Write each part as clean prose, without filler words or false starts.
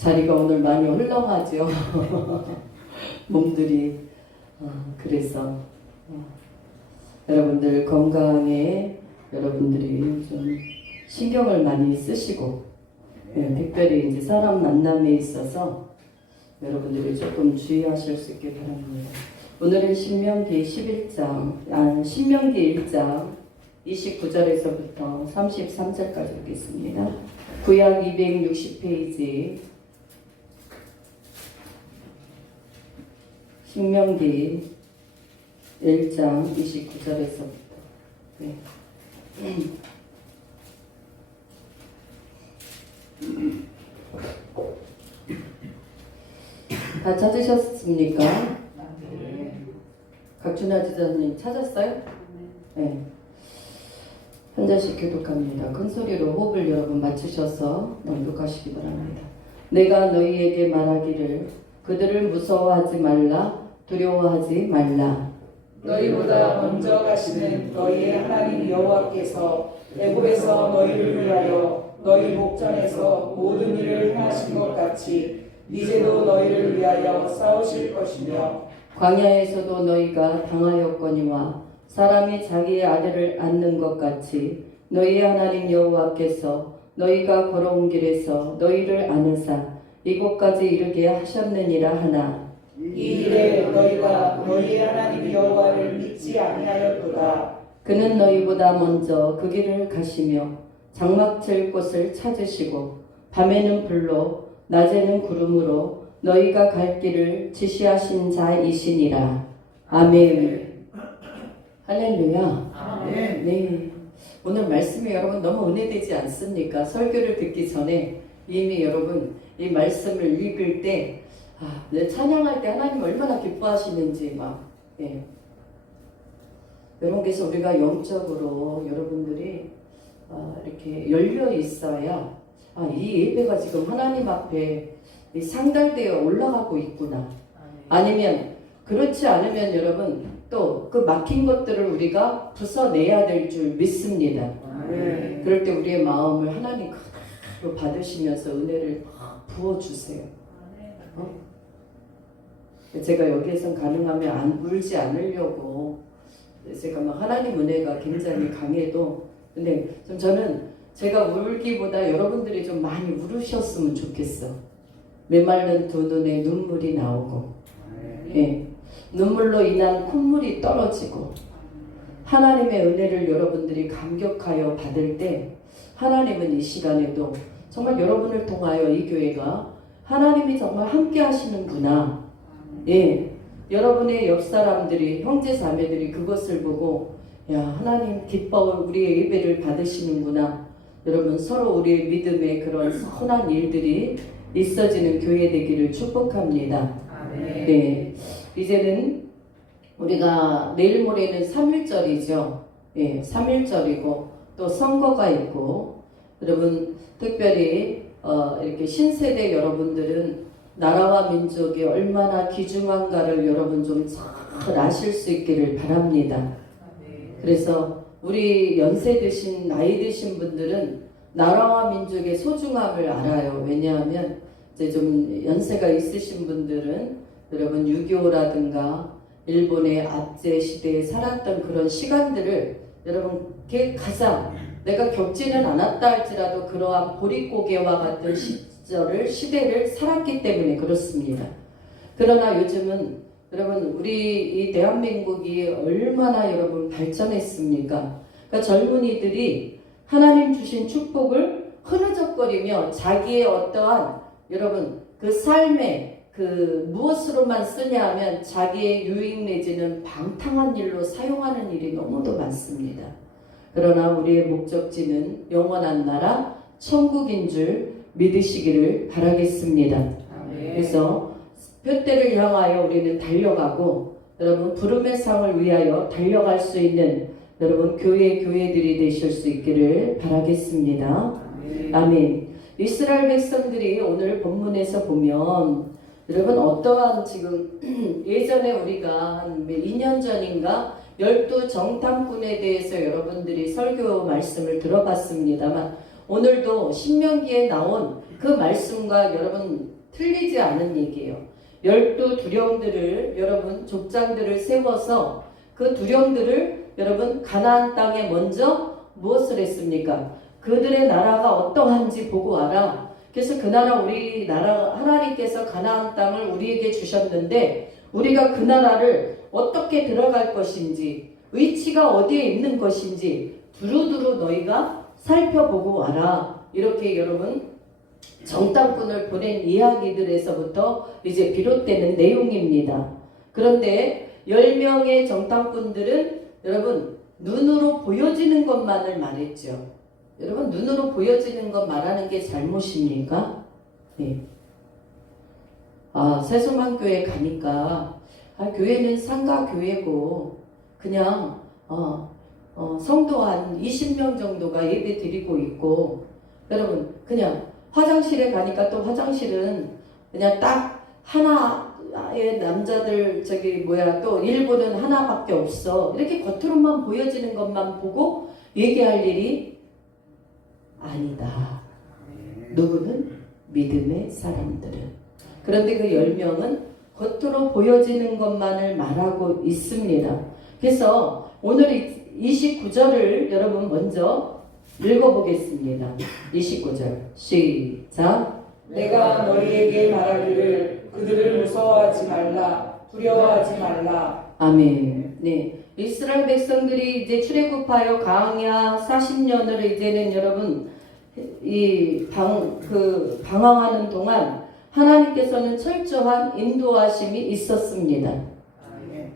자리가 오늘 많이 헐렁하죠. 몸들이. 그래서 여러분들 건강에 여러분들이 좀 신경을 많이 쓰시고, 특별히 이제 사람 만남에 있어서 여러분들이 조금 주의하실 수 있게 바랍니다. 오늘은 신명기 1장 29절에서부터 33절까지 읽겠습니다. 구약 260페이지 신명기 1장 29절에서부터. 네. 다 찾으셨습니까? 각준하 지사님 찾았어요? 네. 한 절씩 교독합니다. 큰 소리로 호흡을 여러분 맞추셔서 낭독하시기 바랍니다. 내가 너희에게 말하기를 그들을 무서워하지 말라, 두려워하지 말라. 너희보다 먼저 가시는 너희의 하나님 여호와께서 애굽에서 너희를 위하여 너희 목전에서 모든 일을 행하신 것 같이 이제도 너희를 위하여 싸우실 것이며 광야에서도 너희가 당하였거니와 사람이 자기의 아들을 안는 것 같이 너희의 하나님 여호와께서 너희가 걸어온 길에서 너희를 안으사 이곳까지 이르게 하셨느니라 하나. 이 일에 너희가 너희의 하나님 여호와를 믿지 아니하였도다. 그는 너희보다 먼저 그 길을 가시며 장막칠 곳을 찾으시고 밤에는 불로 낮에는 구름으로 너희가 갈 길을 지시하신 자이시니라. 아멘. 할렐루야. 아멘. 네. 오늘 말씀이 여러분 너무 은혜되지 않습니까? 설교를 듣기 전에 이미 여러분 이 말씀을 읽을 때 찬양할 때 하나님 얼마나 기뻐하시는지 여러분께서 우리가 영적으로 여러분들이 이렇게 열려 있어야 이 예배가 지금 하나님 앞에 상달되어 올라가고 있구나. 아니면 그렇지 않으면 여러분 또 그 막힌 것들을 우리가 부숴내야 될 줄 믿습니다. 그럴 때 우리의 마음을 하나님 그대로 받으시면서 은혜를 부어주세요. 제가 여기에선 가능하면 울지 않으려고 제가 막 하나님 은혜가 굉장히 강해도 근데 저는 제가 울기보다 여러분들이 좀 많이 울으셨으면 좋겠어. 메말른 두 눈에 눈물이 나오고 눈물로 인한 콧물이 떨어지고 하나님의 은혜를 여러분들이 감격하여 받을 때 하나님은 이 시간에도 정말 여러분을 통하여 이 교회가 하나님이 정말 함께 하시는구나. 여러분의 옆 사람들이 형제 자매들이 그것을 보고 하나님 기뻐 우리의 예배를 받으시는구나. 여러분 서로 우리의 믿음의 그런 선한 일들이 있어지는 교회 되기를 축복합니다. 네. 이제는 우리가 내일 모레는 3.1절이죠. 3.1절이고 또 선거가 있고 여러분 특별히 이렇게 신세대 여러분들은 나라와 민족이 얼마나 귀중한가를 여러분 좀 잘 아실 수 있기를 바랍니다. 그래서 우리 연세 드신 나이 드신 분들은 나라와 민족의 소중함을 알아요. 왜냐하면 이제 좀 연세가 있으신 분들은 여러분 6.25라든가 일본의 압제 시대에 살았던 그런 시간들을 여러분 가장 내가 겪지는 않았다 할지라도 그러한 보릿고개와 같은 시대를 살았기 때문에 그렇습니다. 그러나 요즘은 여러분 우리 이 대한민국이 얼마나 여러분 발전했습니까? 그러니까 젊은이들이 하나님 주신 축복을 흐느적거리며 자기의 어떠한 여러분 그 삶에 무엇으로만 쓰냐 하면 자기의 유익 내지는 방탕한 일로 사용하는 일이 너무도 많습니다. 그러나 우리의 목적지는 영원한 나라 천국인 줄 믿으시기를 바라겠습니다. 그래서 표대를 향하여 우리는 달려가고 여러분 부름의 상을 위하여 달려갈 수 있는 여러분 교회들이 되실 수 있기를 바라겠습니다. 아멘. 이스라엘 백성들이 오늘 본문에서 보면 여러분 어떠한 지금 예전에 우리가 한 2년 전인가 12 정탐꾼에 대해서 여러분들이 설교 말씀을 들어봤습니다만 오늘도 신명기에 나온 그 말씀과 여러분 틀리지 않은 얘기예요. 12 두령들을 여러분 족장들을 세워서 그 두령들을 여러분 가나안 땅에 먼저 무엇을 했습니까? 그들의 나라가 어떠한지 보고 와라. 그래서 그 나라 우리 나라 하나님께서 가나안 땅을 우리에게 주셨는데 우리가 그 나라를 어떻게 들어갈 것인지 위치가 어디에 있는 것인지 두루두루 너희가 살펴보고 와라. 이렇게 여러분 정탐꾼을 보낸 이야기들에서부터 이제 비롯되는 내용입니다. 그런데 10명의 정탐꾼들은 여러분 눈으로 보여지는 것만을 말했죠. 여러분 눈으로 보여지는 것 말하는 게 잘못입니까? 네. 세수만교회 가니까 교회는 상가교회고 그냥 성도 한 20명 정도가 예배 드리고 있고 여러분 그냥 화장실에 가니까 또 화장실은 그냥 딱 하나의 남자들 또 일부는 하나밖에 없어. 이렇게 겉으로만 보여지는 것만 보고 얘기할 일이 아니다. 누구는? 믿음의 사람들은. 그런데 그 10명은 겉으로 보여지는 것만을 말하고 있습니다. 그래서 오늘 29절을 여러분 먼저 읽어보겠습니다. 29절 시작. 내가 너희에게 말하기를 그들을 무서워하지 말라 두려워하지 말라. 아멘. 네, 이스라엘 백성들이 이제 출애굽하여 광야 40년을 이제는 여러분 방황하는 동안 하나님께서는 철저한 인도하심이 있었습니다.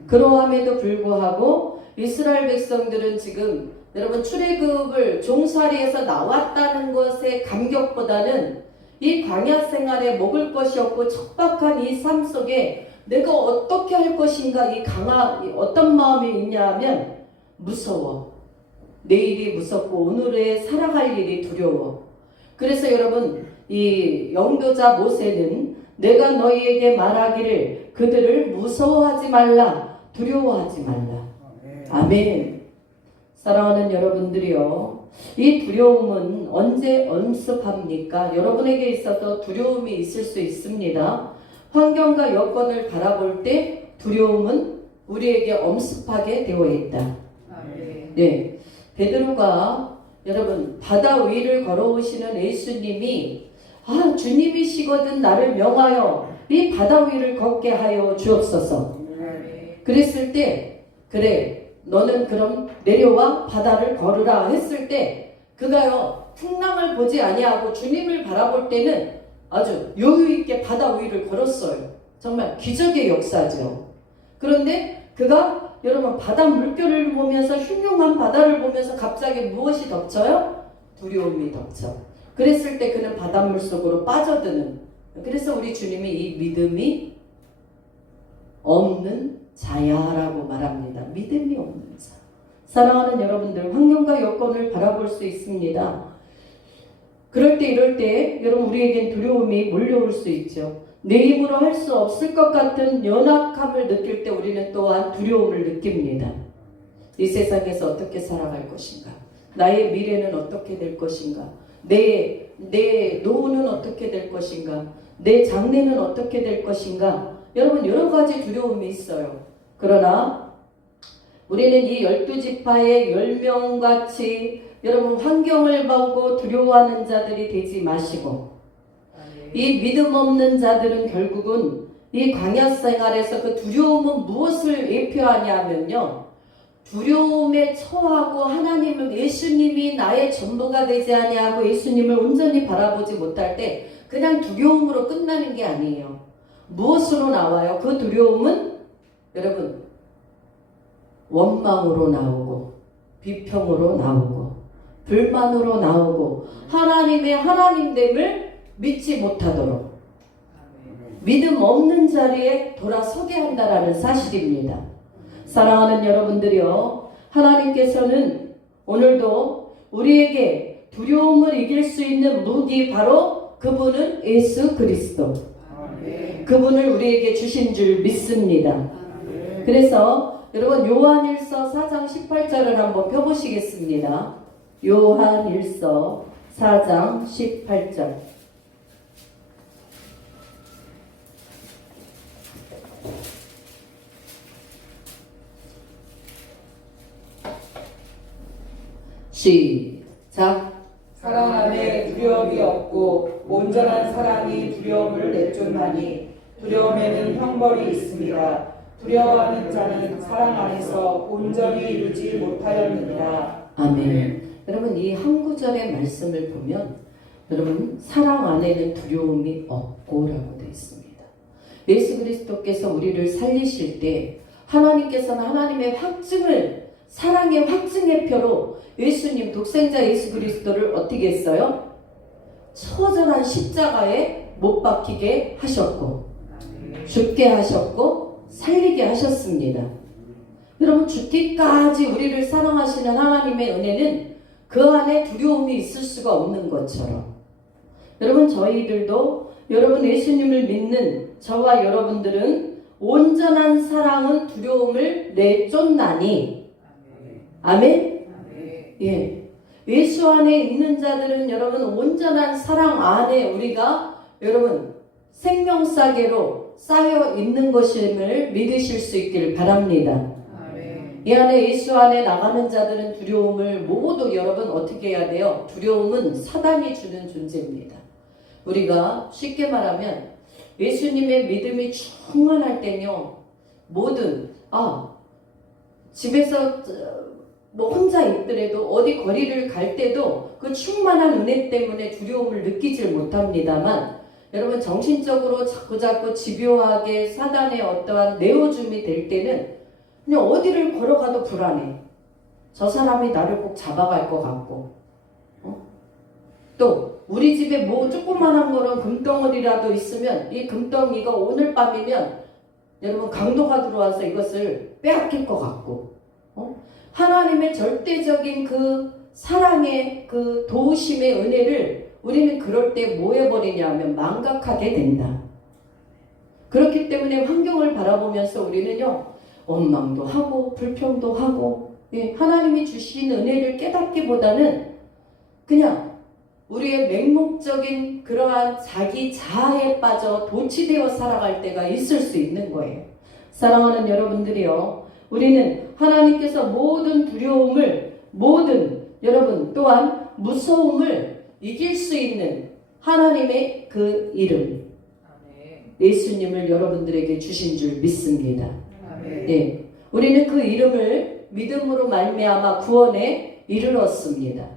그러함에도 불구하고 이스라엘 백성들은 지금 여러분 출애굽을 종살이에서 나왔다는 것의 감격보다는 이 광야 생활에 먹을 것이 없고 척박한 이 삶 속에 내가 어떻게 할 것인가 어떤 마음이 있냐 하면 무서워. 내일이 무섭고 오늘에 살아갈 일이 두려워. 그래서 여러분 이 영도자 모세는 내가 너희에게 말하기를 그들을 무서워하지 말라 두려워하지 말라. 아멘. 사랑하는 여러분들이요, 이 두려움은 언제 엄습합니까? 여러분에게 있어서 두려움이 있을 수 있습니다. 환경과 여건을 바라볼 때 두려움은 우리에게 엄습하게 되어 있다. 네, 베드로가 여러분 바다 위를 걸어오시는 예수님이 주님이시거든 나를 명하여 이 바다 위를 걷게 하여 주옵소서. 그랬을 때 그래 너는 그럼 내려와 바다를 걸으라 했을 때 그가요 풍랑을 보지 아니하고 주님을 바라볼 때는 아주 여유 있게 바다 위를 걸었어요. 정말 기적의 역사죠. 그런데 그가 여러분 바다 물결을 보면서 흉흉한 바다를 보면서 갑자기 무엇이 덮쳐요? 두려움이 덮쳐. 그랬을 때 그는 바닷물 속으로 빠져드는. 그래서 우리 주님이 이 믿음이 없는 자야라고 말합니다. 믿음이 없는 자. 사랑하는 여러분들, 환경과 여건을 바라볼 수 있습니다. 그럴 때 이럴 때 여러분 우리에겐 두려움이 몰려올 수 있죠. 내 힘으로 할 수 없을 것 같은 연약함을 느낄 때 우리는 또한 두려움을 느낍니다. 이 세상에서 어떻게 살아갈 것인가? 나의 미래는 어떻게 될 것인가? 내 노후는 어떻게 될 것인가? 내 장래는 어떻게 될 것인가? 여러분 여러 가지 두려움이 있어요. 그러나 우리는 이 12지파의 10명같이 여러분 환경을 보고 두려워하는 자들이 되지 마시고 이 믿음 없는 자들은 결국은 이 광야 생활에서 그 두려움은 무엇을 예표하냐면요, 두려움에 처하고 하나님을 예수님이 나의 전부가 되지 아니하고 예수님을 온전히 바라보지 못할 때 그냥 두려움으로 끝나는 게 아니에요. 무엇으로 나와요? 그 두려움은 여러분 원망으로 나오고 비평으로 나오고 불만으로 나오고 하나님의 하나님됨을 믿지 못하도록 믿음 없는 자리에 돌아서게 한다라는 사실입니다. 사랑하는 여러분들이요, 하나님께서는 오늘도 우리에게 두려움을 이길 수 있는 무기 바로 그분은 예수 그리스도, 그분을 우리에게 주신 줄 믿습니다. 그래서 여러분 요한일서 4장 18절을 한번 펴보시겠습니다. 요한일서 4장 18절. 시작. 사랑 안에 두려움이 없고 온전한 사랑이 두려움을 내쫓나니 두려움에는 형벌이 있습니다. 두려워하는 자는 사랑 안에서 온전히 이루지 못하였느니라. 아멘. 여러분 이 한 구절의 말씀을 보면 여러분 사랑 안에는 두려움이 없고라고 되어 있습니다. 예수 그리스도께서 우리를 살리실 때 하나님께서는 하나님의 확증을 사랑의 확증의 표로 예수님 독생자 예수 그리스도를 어떻게 했어요? 처절한 십자가에 못 박히게 하셨고 죽게 하셨고 살리게 하셨습니다. 여러분 죽기까지 우리를 사랑하시는 하나님의 은혜는 그 안에 두려움이 있을 수가 없는 것처럼 여러분 저희들도 여러분 예수님을 믿는 저와 여러분들은 온전한 사랑은 두려움을 내쫓나니 아멘? 예. 예수 안에 있는 자들은 여러분 온전한 사랑 안에 우리가 여러분 생명사계로 쌓여 있는 것임을 믿으실 수 있기를 바랍니다. 이 안에 예수 안에 나가는 자들은 두려움을 모두 여러분 어떻게 해야 돼요? 두려움은 사단이 주는 존재입니다. 우리가 쉽게 말하면 예수님의 믿음이 충만할 때요 모든 집에서 뭐 혼자 있더라도 어디 거리를 갈 때도 그 충만한 은혜 때문에 두려움을 느끼질 못합니다만 여러분 정신적으로 자꾸자꾸 집요하게 사단의 어떠한 내어줌이 될 때는 그냥 어디를 걸어가도 불안해. 저 사람이 나를 꼭 잡아갈 것 같고 또 우리 집에 뭐 조그만한 거는 금덩어리라도 있으면 이 금덩이가 오늘 밤이면 여러분 강도가 들어와서 이것을 빼앗길 것 같고 하나님의 절대적인 그 사랑의 그 도우심의 은혜를 우리는 그럴 때 뭐 해버리냐 하면 망각하게 된다. 그렇기 때문에 환경을 바라보면서 우리는요 원망도 하고 불평도 하고 하나님이 주신 은혜를 깨닫기보다는 그냥 우리의 맹목적인 그러한 자기 자아에 빠져 도취되어 살아갈 때가 있을 수 있는 거예요. 사랑하는 여러분들이요 우리는 하나님께서 모든 두려움을 모든 여러분 또한 무서움을 이길 수 있는 하나님의 그 이름 예수님을 여러분들에게 주신 줄 믿습니다. 예, 우리는 그 이름을 믿음으로 말미암아 구원에 이르렀습니다.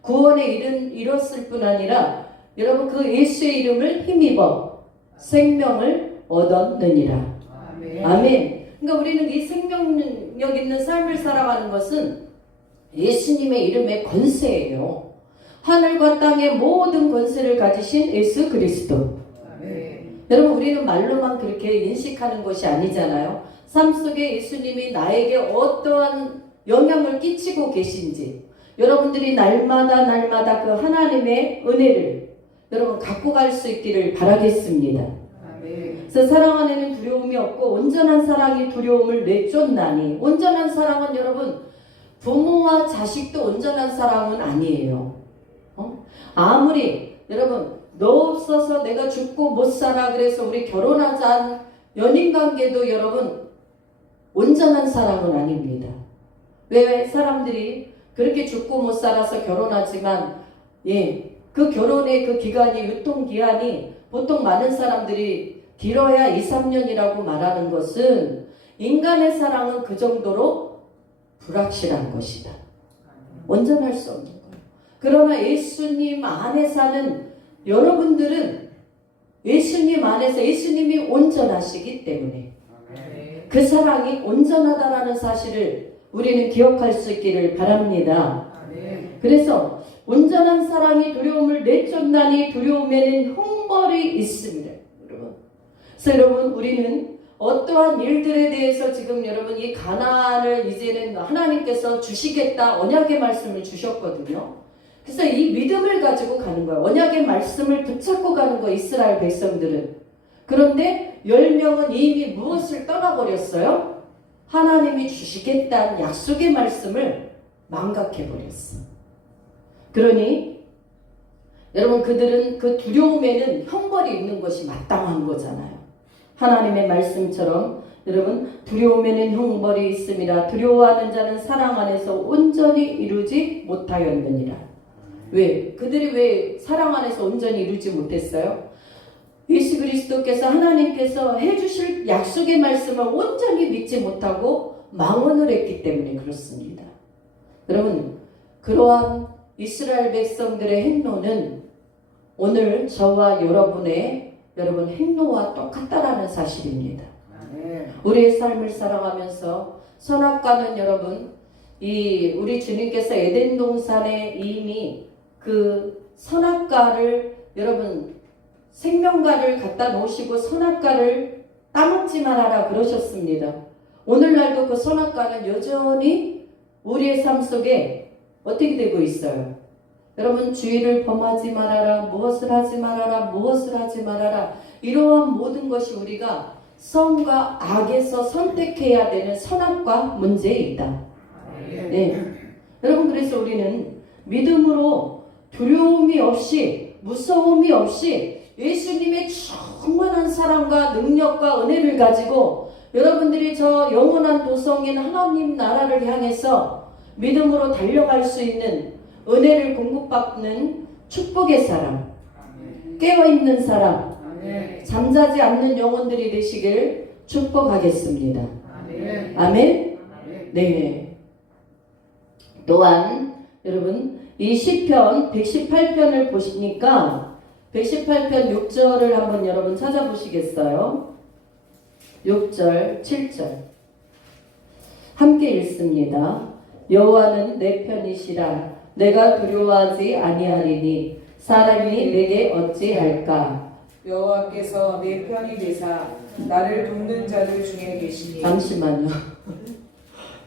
구원에 이뤘을 뿐 아니라 여러분 그 예수의 이름을 힘입어 생명을 얻었느니라. 아멘. 그러니까 우리는 이 생명력 있는 삶을 살아가는 것은 예수님의 이름의 권세예요. 하늘과 땅의 모든 권세를 가지신 예수 그리스도. 여러분 우리는 말로만 그렇게 인식하는 것이 아니잖아요. 삶 속에 예수님이 나에게 어떠한 영향을 끼치고 계신지 여러분들이 날마다 그 하나님의 은혜를 여러분 갖고 갈 수 있기를 바라겠습니다. 그래서 사랑 안에는 두려움이 없고 온전한 사랑이 두려움을 내쫓나니 온전한 사랑은 여러분 부모와 자식도 온전한 사랑은 아니에요. 아무리 여러분 너 없어서 내가 죽고 못 살아 그래서 우리 결혼하자 연인관계도 여러분 온전한 사랑은 아닙니다. 왜 사람들이 그렇게 죽고 못 살아서 결혼하지만 그 결혼의 그 기간이 유통기한이 보통 많은 사람들이 길어야 2, 3년이라고 말하는 것은 인간의 사랑은 그 정도로 불확실한 것이다. 온전할 수 없는 거예요. 그러나 예수님 안에 사는 여러분들은 예수님 안에서 예수님이 온전하시기 때문에 그 사랑이 온전하다라는 사실을 우리는 기억할 수 있기를 바랍니다. 그래서 온전한 사랑이 두려움을 내쫓나니 두려움에는 형벌이 있습니다. 여러분. 그래서 여러분 우리는 어떠한 일들에 대해서 지금 여러분 이 가나안을 이제는 하나님께서 주시겠다 언약의 말씀을 주셨거든요. 그래서 이 믿음을 가지고 가는 거예요. 언약의 말씀을 붙잡고 가는 거예요. 이스라엘 백성들은. 그런데 10명은 이미 무엇을 떠나버렸어요? 하나님이 주시겠다는 약속의 말씀을 망각해버렸어. 그러니 여러분 그들은 그 두려움에는 형벌이 있는 것이 마땅한 거잖아요. 하나님의 말씀처럼 여러분 두려움에는 형벌이 있음이라 두려워하는 자는 사랑 안에서 온전히 이루지 못하였느니라. 왜? 그들이 왜 사랑 안에서 온전히 이루지 못했어요? 예수 그리스도께서 하나님께서 해주실 약속의 말씀을 온전히 믿지 못하고 망언을 했기 때문에 그렇습니다. 여러분 그러한 이스라엘 백성들의 행로는 오늘 저와 여러분의 여러분 행로와 똑같다라는 사실입니다. 우리의 삶을 살아가면서 선악과는 여러분 우리 주님께서 에덴 동산에 이미 그 선악과를 여러분 생명과를 갖다 놓으시고 선악과를 따먹지 말아라 그러셨습니다. 오늘날도 그 선악과는 여전히 우리의 삶 속에 어떻게 되고 있어요? 여러분 주의를 범하지 말아라, 무엇을 하지 말아라, 무엇을 하지 말아라, 이러한 모든 것이 우리가 선과 악에서 선택해야 되는 선악과 문제에 있다. 네. 여러분 그래서 우리는 믿음으로 두려움이 없이 무서움이 없이 예수님의 충만한 사랑과 능력과 은혜를 가지고 여러분들이 저 영원한 도성인 하나님 나라를 향해서 믿음으로 달려갈 수 있는 은혜를 공급받는 축복의 사람, 깨어있는 사람, 잠자지 않는 영혼들이 되시길 축복하겠습니다. 아멘. 네. 또한 여러분 이 시편 118편을 보시니까 118편 6절을 한번 여러분 찾아보시겠어요? 6절, 7절 함께 읽습니다. 여호와는 내 편이시라 내가 두려워하지 아니하리니 사람이 내게 어찌할까. 여호와께서 내 편이 되사 나를 돕는 자들 중에 계시니. 잠시만요.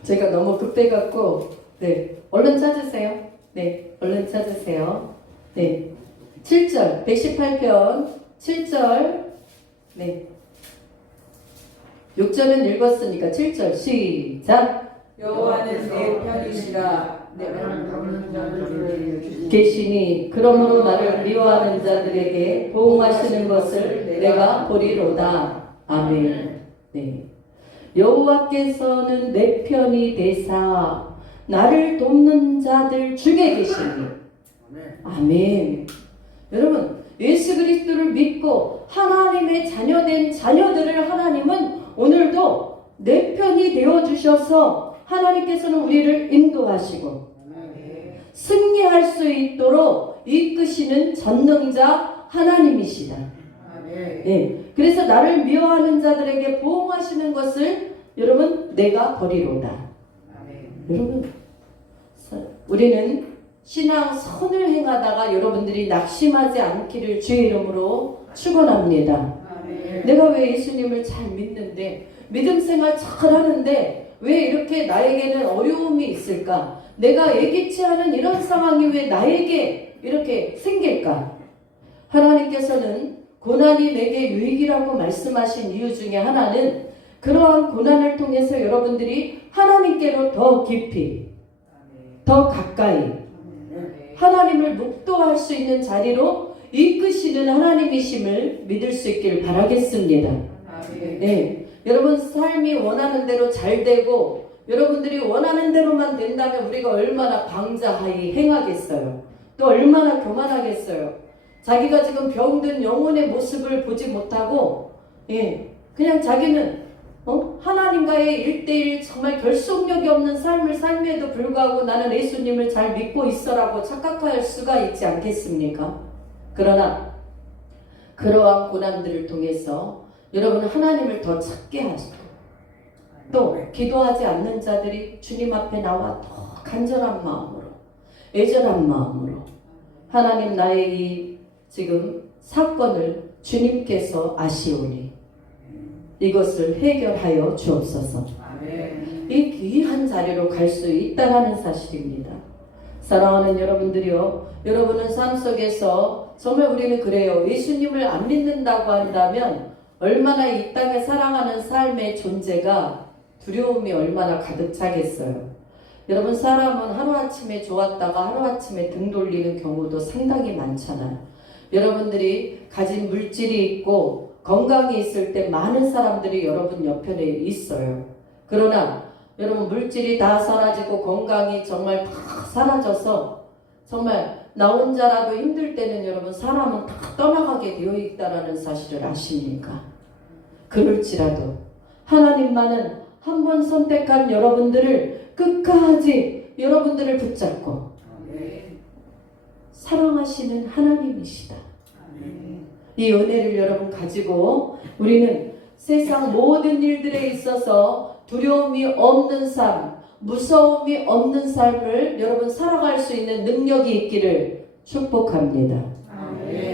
제가 너무 급해갖고 네 얼른 찾으세요. 네 얼른 찾으세요. 네 7절 118편 7절 네 6절은 읽었으니까 7절 시작. 여호와는 내 편이시라 계시니 그러므로 나를 미워하는 자들에게 보응하시는 것을 내가 보리로다. 아멘. 네. 여호와께서는 내 편이 되사 나를 돕는 자들 중에 계시니. 아멘. 여러분 예수 그리스도를 믿고 하나님의 자녀된 자녀들을 하나님은 오늘도 내 편이 되어주셔서 하나님께서는 우리를 인도하시고 승리할 수 있도록 이끄시는 전능자 하나님이시다. 네. 그래서 나를 미워하는 자들에게 보응하시는 것을 여러분 내가 버리로다. 여러분 우리는 신앙 선을 행하다가 여러분들이 낙심하지 않기를 주의 이름으로 축원합니다. 내가 왜 예수님을 잘 믿는데 믿음 생활 잘 하는데 왜 이렇게 나에게는 어려움이 있을까? 내가 예기치 않은 이런 상황이 왜 나에게 이렇게 생길까? 하나님께서는 고난이 내게 유익이라고 말씀하신 이유 중에 하나는 그러한 고난을 통해서 여러분들이 하나님께로 더 깊이 더 가까이 하나님을 묵도할 수 있는 자리로 이끄시는 하나님이심을 믿을 수 있길 바라겠습니다. 네. 여러분 삶이 원하는 대로 잘 되고 여러분들이 원하는 대로만 된다면 우리가 얼마나 방자하이 행하겠어요. 또 얼마나 교만하겠어요. 자기가 지금 병든 영혼의 모습을 보지 못하고 그냥 자기는 하나님과의 1대1 정말 결속력이 없는 삶을 삶에도 불구하고 나는 예수님을 잘 믿고 있어라고 착각할 수가 있지 않겠습니까? 그러나 그러한 고난들을 통해서 여러분은 하나님을 더 찾게 하시고 또 기도하지 않는 자들이 주님 앞에 나와 더 간절한 마음으로 애절한 마음으로 하나님 나의 이 지금 사건을 주님께서 아시오니 이것을 해결하여 주옵소서. 이 귀한 자리로 갈 수 있다는 사실입니다. 사랑하는 여러분들이요, 여러분은 삶 속에서 정말 우리는 그래요. 예수님을 안 믿는다고 한다면 얼마나 이 땅에 살아가는 삶의 존재가 두려움이 얼마나 가득 차겠어요. 여러분 사람은 하루아침에 좋았다가 하루아침에 등 돌리는 경우도 상당히 많잖아요. 여러분들이 가진 물질이 있고 건강이 있을 때 많은 사람들이 여러분 옆에 있어요. 그러나 여러분 물질이 다 사라지고 건강이 정말 다 사라져서 정말 나 혼자라도 힘들 때는 여러분 사람은 다 떠나가게 되어 있다라는 사실을 아십니까? 그럴지라도 하나님만은 한 번 선택한 여러분들을 끝까지 여러분들을 붙잡고 사랑하시는 하나님이시다. 이 은혜를 여러분 가지고 우리는 세상 모든 일들에 있어서 두려움이 없는 삶, 무서움이 없는 삶을 여러분 살아갈 수 있는 능력이 있기를 축복합니다.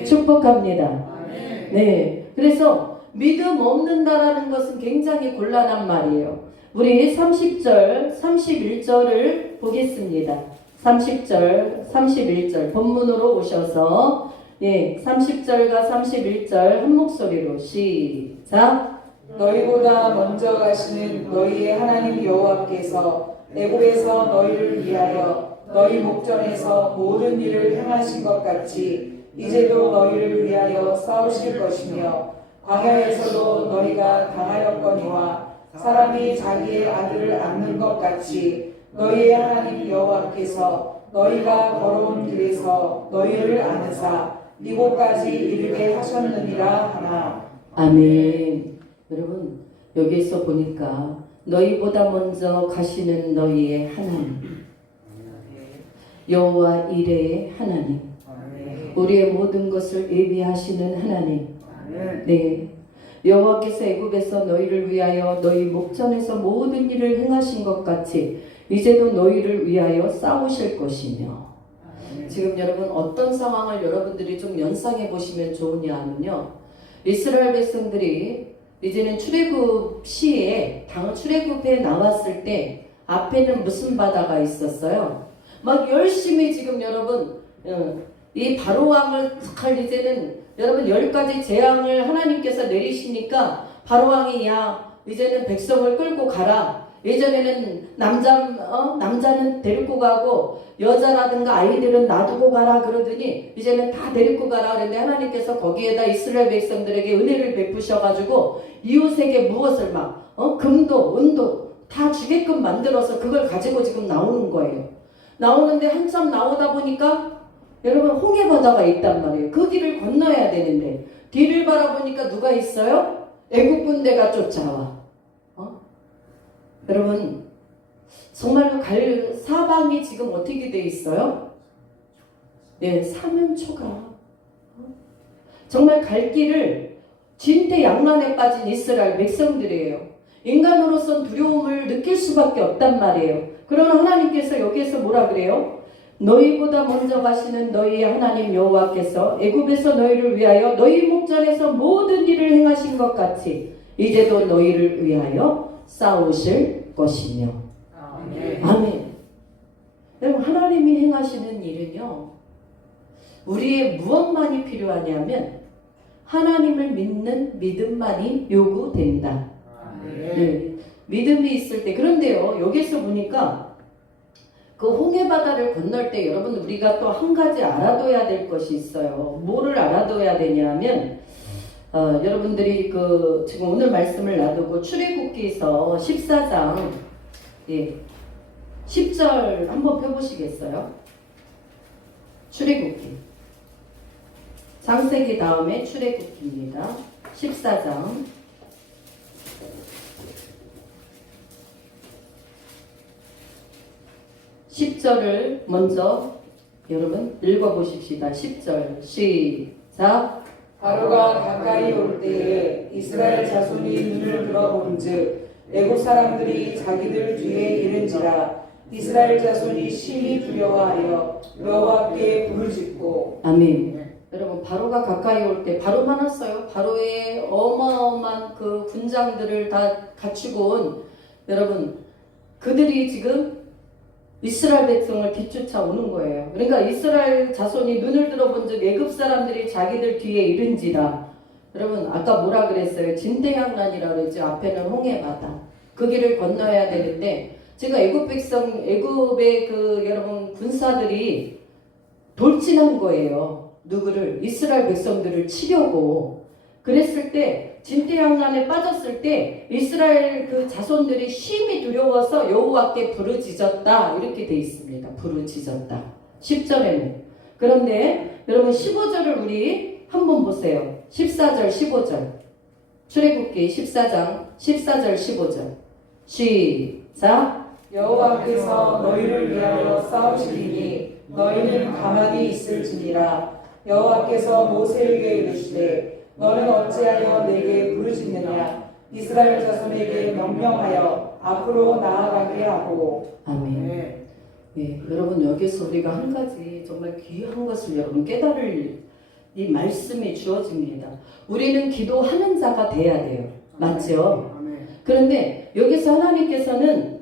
축복합니다. 네, 그래서 믿음 없는다라는 것은 굉장히 곤란한 말이에요. 우리 30절, 31절을 보겠습니다. 30절, 31절 본문으로 오셔서 30절과 31절 한 목소리로 시작. 너희보다 먼저 가시는 너희의 하나님 여호와께서 애굽에서 너희를 위하여 너희 목전에서 모든 일을 행하신 것 같이 이제도 너희를 위하여 싸우실 것이며 광야에서도 너희가 당하였거니와 사람이 자기의 아들을 안는 것 같이 너희의 하나님 여호와께서 너희가 걸어온 길에서 너희를 안으사 이곳까지 이르게 하셨느니라 하나. 아멘. 여러분 여기서 보니까 너희보다 먼저 가시는 너희의 하나님 여호와 이레의 하나님 우리의 모든 것을 예비하시는 하나님 네, 여호와께서 애굽에서 너희를 위하여 너희 목전에서 모든 일을 행하신 것 같이 이제도 너희를 위하여 싸우실 것이며 지금 여러분 어떤 상황을 여러분들이 좀 연상해 보시면 좋으냐 하면요 이스라엘 백성들이 이제는 출애굽 시에 출애굽에 나왔을 때 앞에는 무슨 바다가 있었어요? 막 열심히 지금 여러분 이 바로 왕을 잘 이제는 여러분 10가지 재앙을 하나님께서 내리시니까 바로 왕이 야 이제는 백성을 끌고 가라. 예전에는 남자는 데리고 가고 여자라든가 아이들은 놔두고 가라 그러더니 이제는 다 데리고 가라 그랬는데 하나님께서 거기에다 이스라엘 백성들에게 은혜를 베푸셔가지고 이웃에게 무엇을 금도 은도 다 주게끔 만들어서 그걸 가지고 지금 나오는 거예요. 나오는데 한참 나오다 보니까 여러분 홍해 바다가 있단 말이에요. 그 길을 건너야 되는데 뒤를 바라보니까 누가 있어요? 애국 군대가 쫓아와. 여러분 정말로 갈 사방이 지금 어떻게 돼 있어요? 네, 사면초가 정말 갈 길을 진퇴양난에 빠진 이스라엘 백성들이에요. 인간으로선 두려움을 느낄 수밖에 없단 말이에요. 그러나 하나님께서 여기에서 뭐라 그래요? 너희보다 먼저 가시는 너희의 하나님 여호와께서 애굽에서 너희를 위하여 너희 목전에서 모든 일을 행하신 것 같이 이제도 너희를 위하여 싸우실 것이며 아멘. 여러분 하나님이 행하시는 일은요 우리의 무엇만이 필요하냐면 하나님을 믿는 믿음만이 요구된다. 네. 믿음이 있을 때 그런데요 여기서 보니까 그 홍해 바다를 건널 때 여러분 우리가 또 한 가지 알아둬야 될 것이 있어요. 뭐를 알아둬야 되냐면 여러분들이 지금 오늘 말씀을 놔두고 출애굽기서 14장 10절 한번 펴보시겠어요? 출애굽기 창세기 다음에 출애굽기입니다. 14장 10절을 먼저 여러분 읽어보십시다. 10절 시작. 바로가 가까이 올 때에 이스라엘 자손이 눈을 들어본즉 애국 사람들이 자기들 뒤에 이른지라 이스라엘 자손이 심히 두려워하여 여호와께 부르짖고 아멘. 여러분 바로가 가까이 올 때 바로만 왔어요. 바로의 어마어마한 그 군장들을 다 갖추고 온 여러분 그들이 지금 이스라엘 백성을 뒤쫓아오는 거예요. 그러니까 이스라엘 자손이 눈을 들어본즉 애굽 사람들이 자기들 뒤에 이른지라. 여러분 아까 뭐라 그랬어요? 진대양난이라 그랬죠. 앞에는 홍해 바다. 그 길을 건너야 되는데 제가 애굽의 그 여러분 군사들이 돌진한 거예요. 누구를? 이스라엘 백성들을 치려고. 그랬을 때 진퇴양난에 빠졌을 때 이스라엘 그 자손들이 심히 두려워서 여호와께 부르짖었다 이렇게 돼 있습니다. 부르짖었다. 10절에는. 그런데 여러분 15절을 우리 한번 보세요. 14절 15절 출애굽기 14장 14절 15절 시작. 여호와께서 너희를 위하여 싸우시리니 너희는 가만히 있을지니라. 여호와께서 모세에게 이르시되 너는 어찌하여 내게 부르짖느냐. 이스라엘 자손에게 명령하여 앞으로 나아가게 하고. 아멘. 예, 여러분 여기서 우리가 한 가지 정말 귀한 것을 여러분 깨달을 이 말씀이 주어집니다. 우리는 기도하는 자가 돼야 돼요. 맞죠? 그런데 여기서 하나님께서는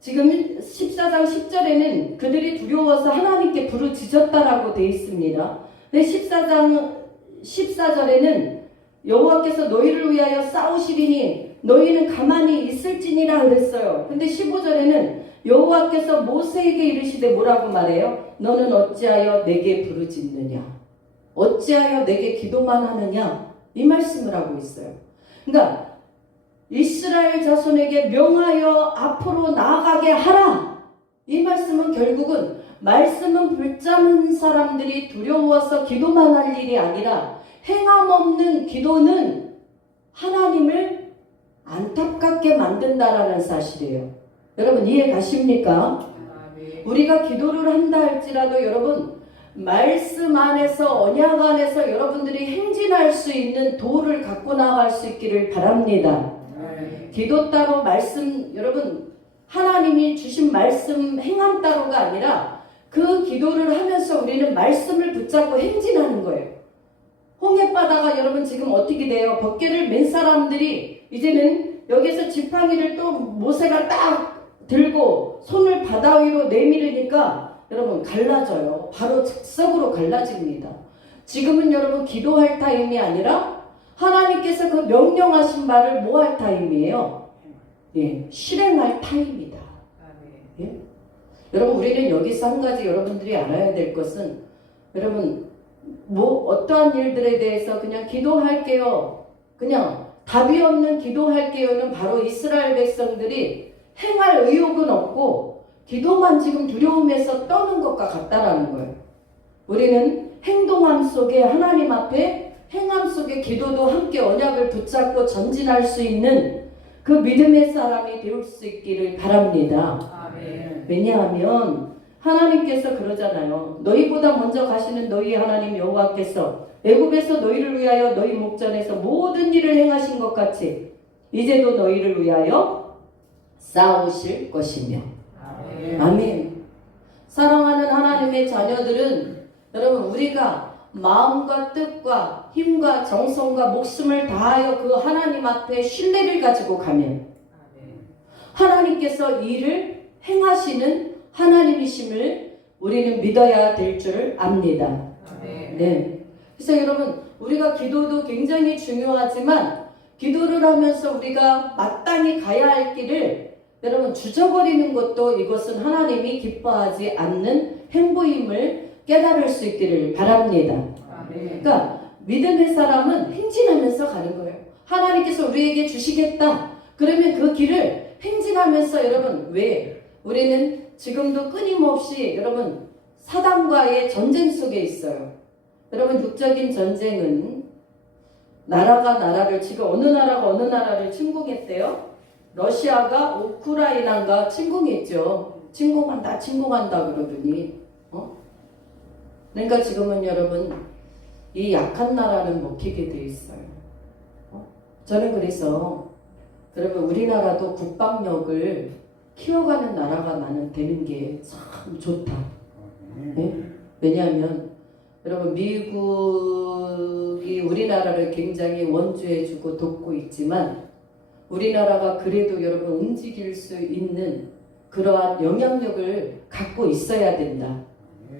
지금 14장 10절에는 그들이 두려워서 하나님께 부르짖었다라고 되어 있습니다. 근데 14장 14절에는 여호와께서 너희를 위하여 싸우시리니 너희는 가만히 있을지니라 그랬어요. 근데 15절에는 여호와께서 모세에게 이르시되 뭐라고 말해요? 너는 어찌하여 내게 부르짖느냐? 어찌하여 내게 기도만 하느냐? 이 말씀을 하고 있어요. 그러니까 이스라엘 자손에게 명하여 앞으로 나아가게 하라. 이 말씀은 결국은 말씀은 붙잡은 사람들이 두려워서 기도만 할 일이 아니라 행함 없는 기도는 하나님을 안타깝게 만든다라는 사실이에요. 여러분 이해 가십니까? 우리가 기도를 한다 할지라도 여러분 말씀 안에서 언약 안에서 여러분들이 행진할 수 있는 도를 갖고 나갈 수 있기를 바랍니다. 기도 따로 말씀 여러분 하나님이 주신 말씀 행함 따로가 아니라 그 기도를 하면서 우리는 말씀을 붙잡고 행진하는 거예요. 홍해바다가 여러분 지금 어떻게 돼요? 벗개를 맨 사람들이 이제는 여기서 지팡이를 또 모세가 딱 들고 손을 바다 위로 내밀으니까 여러분 갈라져요. 바로 즉석으로 갈라집니다. 지금은 여러분 기도할 타임이 아니라 하나님께서 그 명령하신 바를 뭐 할 타임이에요? 예, 실행할 타임이다. 예? 여러분 우리는 여기서 한 가지 여러분들이 알아야 될 것은 여러분 뭐 어떠한 일들에 대해서 그냥 기도할게요. 그냥 답이 없는 기도할게요는 바로 이스라엘 백성들이 행할 의욕은 없고 기도만 지금 두려움에서 떠는 것과 같다라는 거예요. 우리는 행동함 속에 하나님 앞에 행함 속에 기도도 함께 언약을 붙잡고 전진할 수 있는 그 믿음의 사람이 되올 수 있기를 바랍니다. 아멘. 왜냐하면 하나님께서 그러잖아요. 너희보다 먼저 가시는 너희 하나님 여호와께서 애굽에서 너희를 위하여 너희 목전에서 모든 일을 행하신 것 같이 이제도 너희를 위하여 싸우실 것이며. 아멘. 아멘. 사랑하는 하나님의 자녀들은 여러분 우리가 마음과 뜻과 힘과 정성과 목숨을 다하여 그 하나님 앞에 신뢰를 가지고 가면 하나님께서 일을 행하시는 하나님이심을 우리는 믿어야 될 줄 압니다. 네. 그래서 여러분 우리가 기도도 굉장히 중요하지만 기도를 하면서 우리가 마땅히 가야 할 길을 여러분 주저버리는 것도 이것은 하나님이 기뻐하지 않는 행보임을 깨달을 수 있기를 바랍니다. 그러니까 믿음의 사람은 행진하면서 가는 거예요. 하나님께서 우리에게 주시겠다. 그러면 그 길을 행진하면서 여러분 왜? 우리는 지금도 끊임없이 여러분 사단과의 전쟁 속에 있어요. 여러분 육적인 전쟁은 나라가 나라를 지금 어느 나라가 어느 나라를 침공했대요? 러시아가 우크라이나가 침공했죠. 침공한다 그러더니 그러니까 지금은 여러분 이 약한 나라는 먹히게 돼 있어요. 저는 그래서 여러분 우리나라도 국방력을 키워가는 나라가 나는 되는 게 참 좋다. 네? 왜냐하면 여러분 미국이 우리나라를 굉장히 원주해주고 돕고 있지만 우리나라가 그래도 여러분 움직일 수 있는 그러한 영향력을 갖고 있어야 된다.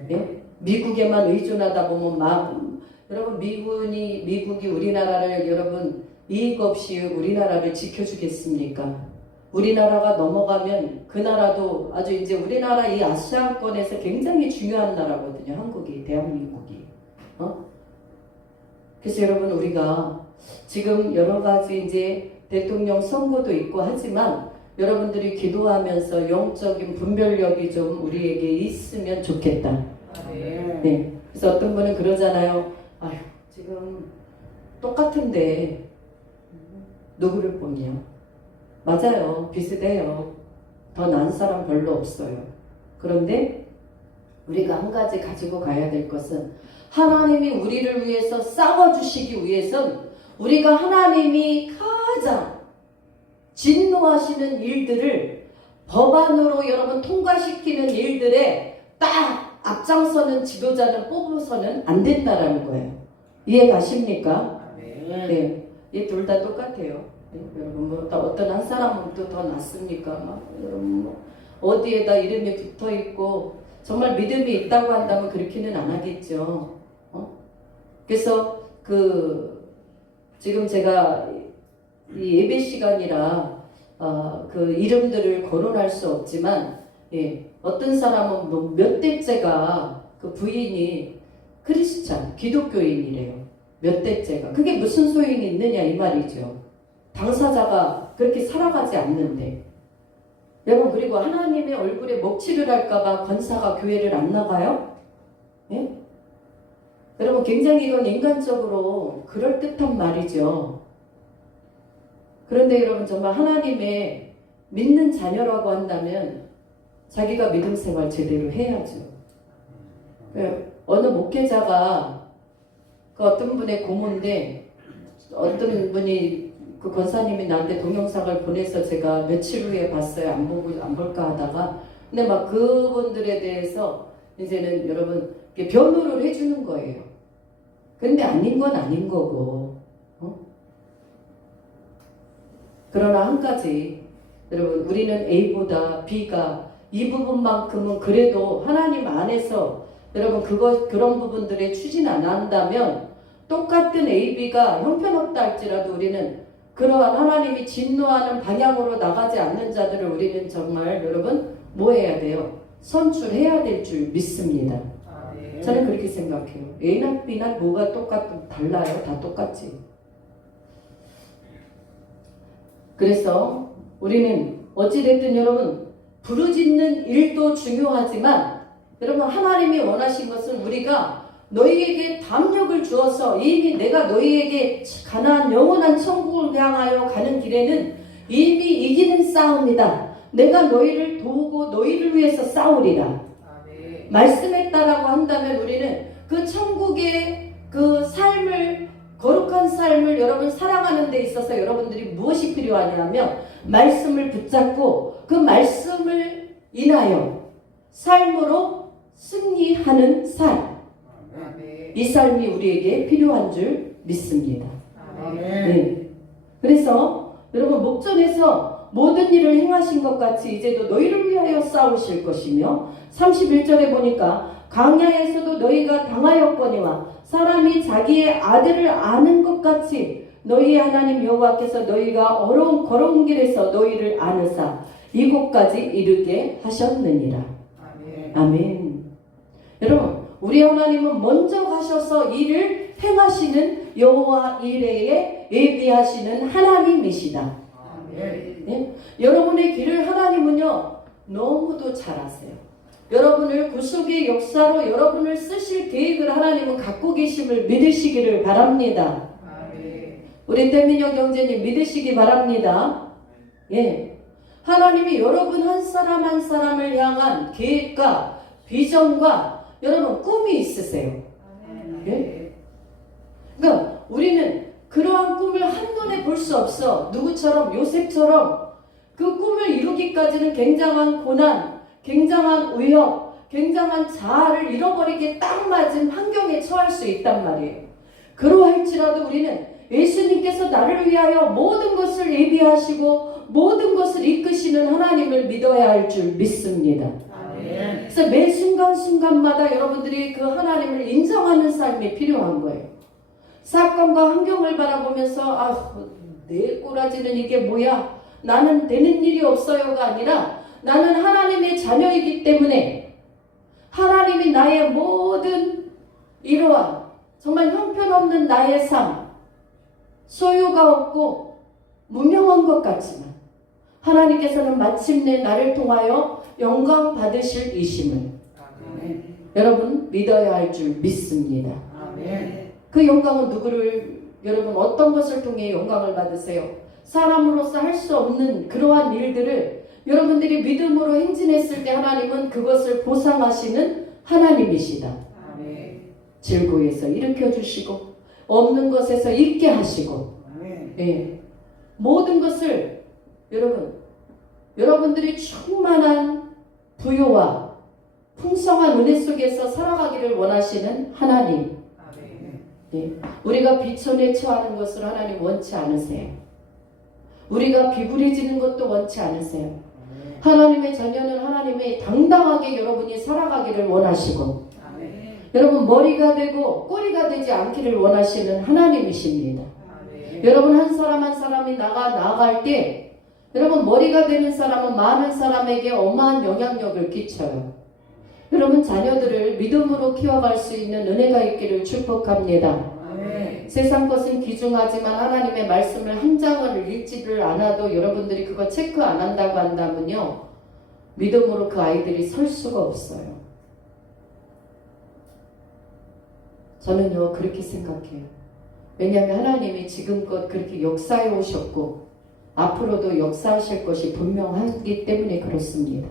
네? 미국에만 의존하다 보면 여러분 미국이 우리나라를 여러분 이익 없이 우리나라를 지켜주겠습니까? 우리나라가 넘어가면 그 나라도 아주 이제 우리나라 이 아시아권에서 굉장히 중요한 나라거든요. 한국이, 대한민국이. 그래서 여러분 우리가 지금 여러 가지 이제 대통령 선거도 있고 하지만 여러분들이 기도하면서 영적인 분별력이 좀 우리에게 있으면 좋겠다. 네. 그래서 어떤 분은 그러잖아요. 아휴, 지금 똑같은데 누구를 뽑냐? 맞아요. 비슷해요. 더 나은 사람 별로 없어요. 그런데 우리가 한 가지 가지고 가야 될 것은 하나님이 우리를 위해서 싸워주시기 위해선 우리가 하나님이 가장 진노하시는 일들을 법안으로 여러분 통과시키는 일들에 딱 앞장서는 지도자는 뽑아서는 안 된다라는 거예요. 이해 가십니까? 네. 이 둘 다 똑같아요. 네. 여러분 뭐 어떤 한 사람은 또 더 낫습니까? 막 여러분 뭐 어디에다 이름이 붙어 있고 정말 믿음이 있다고 한다면 그렇게는 안 하겠죠. 그래서 지금 제가 이 예배 시간이라 그 이름들을 거론할 수 없지만 어떤 사람은 뭐 몇 대째가 그 부인이 크리스찬 기독교인이래요. 몇 대째가 그게 무슨 소용이 있느냐 이 말이죠. 당사자가 그렇게 살아가지 않는데 여러분 그리고 하나님의 얼굴에 먹칠을 할까봐 권사가 교회를 안 나가요? 예? 여러분 굉장히 이건 인간적으로 그럴듯한 말이죠. 그런데 여러분 정말 하나님의 믿는 자녀라고 한다면 자기가 믿음 생활 제대로 해야죠. 어느 목회자가 그 어떤 분의 고모인데 어떤 분이 그 권사님이 나한테 동영상을 보내서 제가 며칠 후에 봤어요. 안 볼까 하다가 근데 막 그분들에 대해서 이제는 여러분 변호를 해주는 거예요. 근데 아닌 건 아닌 거고 그러나 한 가지 여러분 우리는 A보다 B가 이 부분만큼은 그래도 하나님 안에서 여러분 그런 부분들에 추진 안 한다면 똑같은 A, B가 형편없다 할지라도 우리는 그러한 하나님이 진노하는 방향으로 나가지 않는 자들을 우리는 정말 여러분 뭐 해야 돼요? 선출해야 될 줄 믿습니다. 저는 그렇게 생각해요. A나 B나 뭐가 달라요? 다 똑같지. 그래서 우리는 어찌됐든 여러분 부르짖는 일도 중요하지만 여러분 하나님이 원하신 것은 우리가 너희에게 담력을 주어서 이미 내가 너희에게 가나안 영원한 천국을 향하여 가는 길에는 이미 이기는 싸움이다. 내가 너희를 도우고 너희를 위해서 싸우리라. 말씀했다라고 한다면 우리는 그 천국의 그 삶을 거룩한 삶을 여러분 살아가는 데 있어서 여러분들이 무엇이 필요하냐면 말씀을 붙잡고 그 말씀을 인하여 삶으로 승리하는 삶. 이 삶이 우리에게 필요한 줄 믿습니다. 네. 그래서 여러분 목전에서 모든 일을 행하신 것 같이 이제도 너희를 위하여 싸우실 것이며 31절에 보니까 광야에서도 너희가 당하였거니와 사람이 자기의 아들을 아는 것 같이 너희의 하나님 여호와께서 너희가 걸어온 길에서 너희를 아느사 이곳까지 이르게 하셨느니라. 아멘. 여러분 우리 하나님은 먼저 가셔서 일을 행하시는 여호와 이레에 예비하시는 하나님이시다. 네? 여러분의 길을 하나님은요 너무도 잘 아세요. 여러분을 구속의 역사로 여러분을 쓰실 계획을 하나님은 갖고 계심을 믿으시기를 바랍니다. 우리 태민영 경제님 믿으시기 바랍니다. 예, 하나님이 여러분 한 사람 한 사람을 향한 계획과 비전과 여러분 꿈이 있으세요. 예? 그러니까 우리는 그러한 꿈을 한눈에 볼 수 없어. 누구처럼 요셉처럼 그 꿈을 이루기까지는 굉장한 고난, 굉장한 위협, 굉장한 자아를 잃어버리기에 딱 맞은 환경에 처할 수 있단 말이에요. 그러할지라도 우리는 예수님께서 나를 위하여 모든 것을 예비하시고 모든 것을 이끄시는 하나님을 믿어야 할 줄 믿습니다. 그래서 매 순간순간마다 여러분들이 그 하나님을 인정하는 삶이 필요한 거예요. 사건과 환경을 바라보면서 내 꼬라지는 이게 뭐야? 나는 되는 일이 없어요가 아니라 나는 하나님의 자녀이기 때문에 하나님이 나의 모든 이러한 정말 형편없는 나의 삶, 소유가 없고 무명한 것 같지만 하나님께서는 마침내 나를 통하여 영광 받으실 이심을 여러분 믿어야 할 줄 믿습니다. 그 영광은 누구를 여러분 어떤 것을 통해 영광을 받으세요? 사람으로서 할 수 없는 그러한 일들을 여러분들이 믿음으로 행진했을 때 하나님은 그것을 보상하시는 하나님이시다. 질고에서 일으켜 주시고 없는 것에서 있게 하시고 예, 모든 것을 여러분들이 충만한 부요와 풍성한 은혜 속에서 살아가기를 원하시는 하나님. 예, 우리가 비천에 처하는 것을 하나님 원치 않으세요. 우리가 비굴해지는 것도 원치 않으세요. 하나님의 자녀는 하나님의 당당하게 여러분이 살아가기를 원하시고 여러분 머리가 되고 꼬리가 되지 않기를 원하시는 하나님이십니다. 여러분 한 사람 한 사람이 나아갈 때 여러분 머리가 되는 사람은 많은 사람에게 어마한 영향력을 끼쳐요. 여러분 자녀들을 믿음으로 키워갈 수 있는 은혜가 있기를 축복합니다. 세상 것은 귀중하지만 하나님의 말씀을 한 장을 읽지를 않아도 여러분들이 그거 체크 안 한다고 한다면요 믿음으로 그 아이들이 설 수가 없어요. 저는요 그렇게 생각해요. 왜냐하면 하나님이 지금껏 그렇게 역사해 오셨고 앞으로도 역사하실 것이 분명하기 때문에 그렇습니다.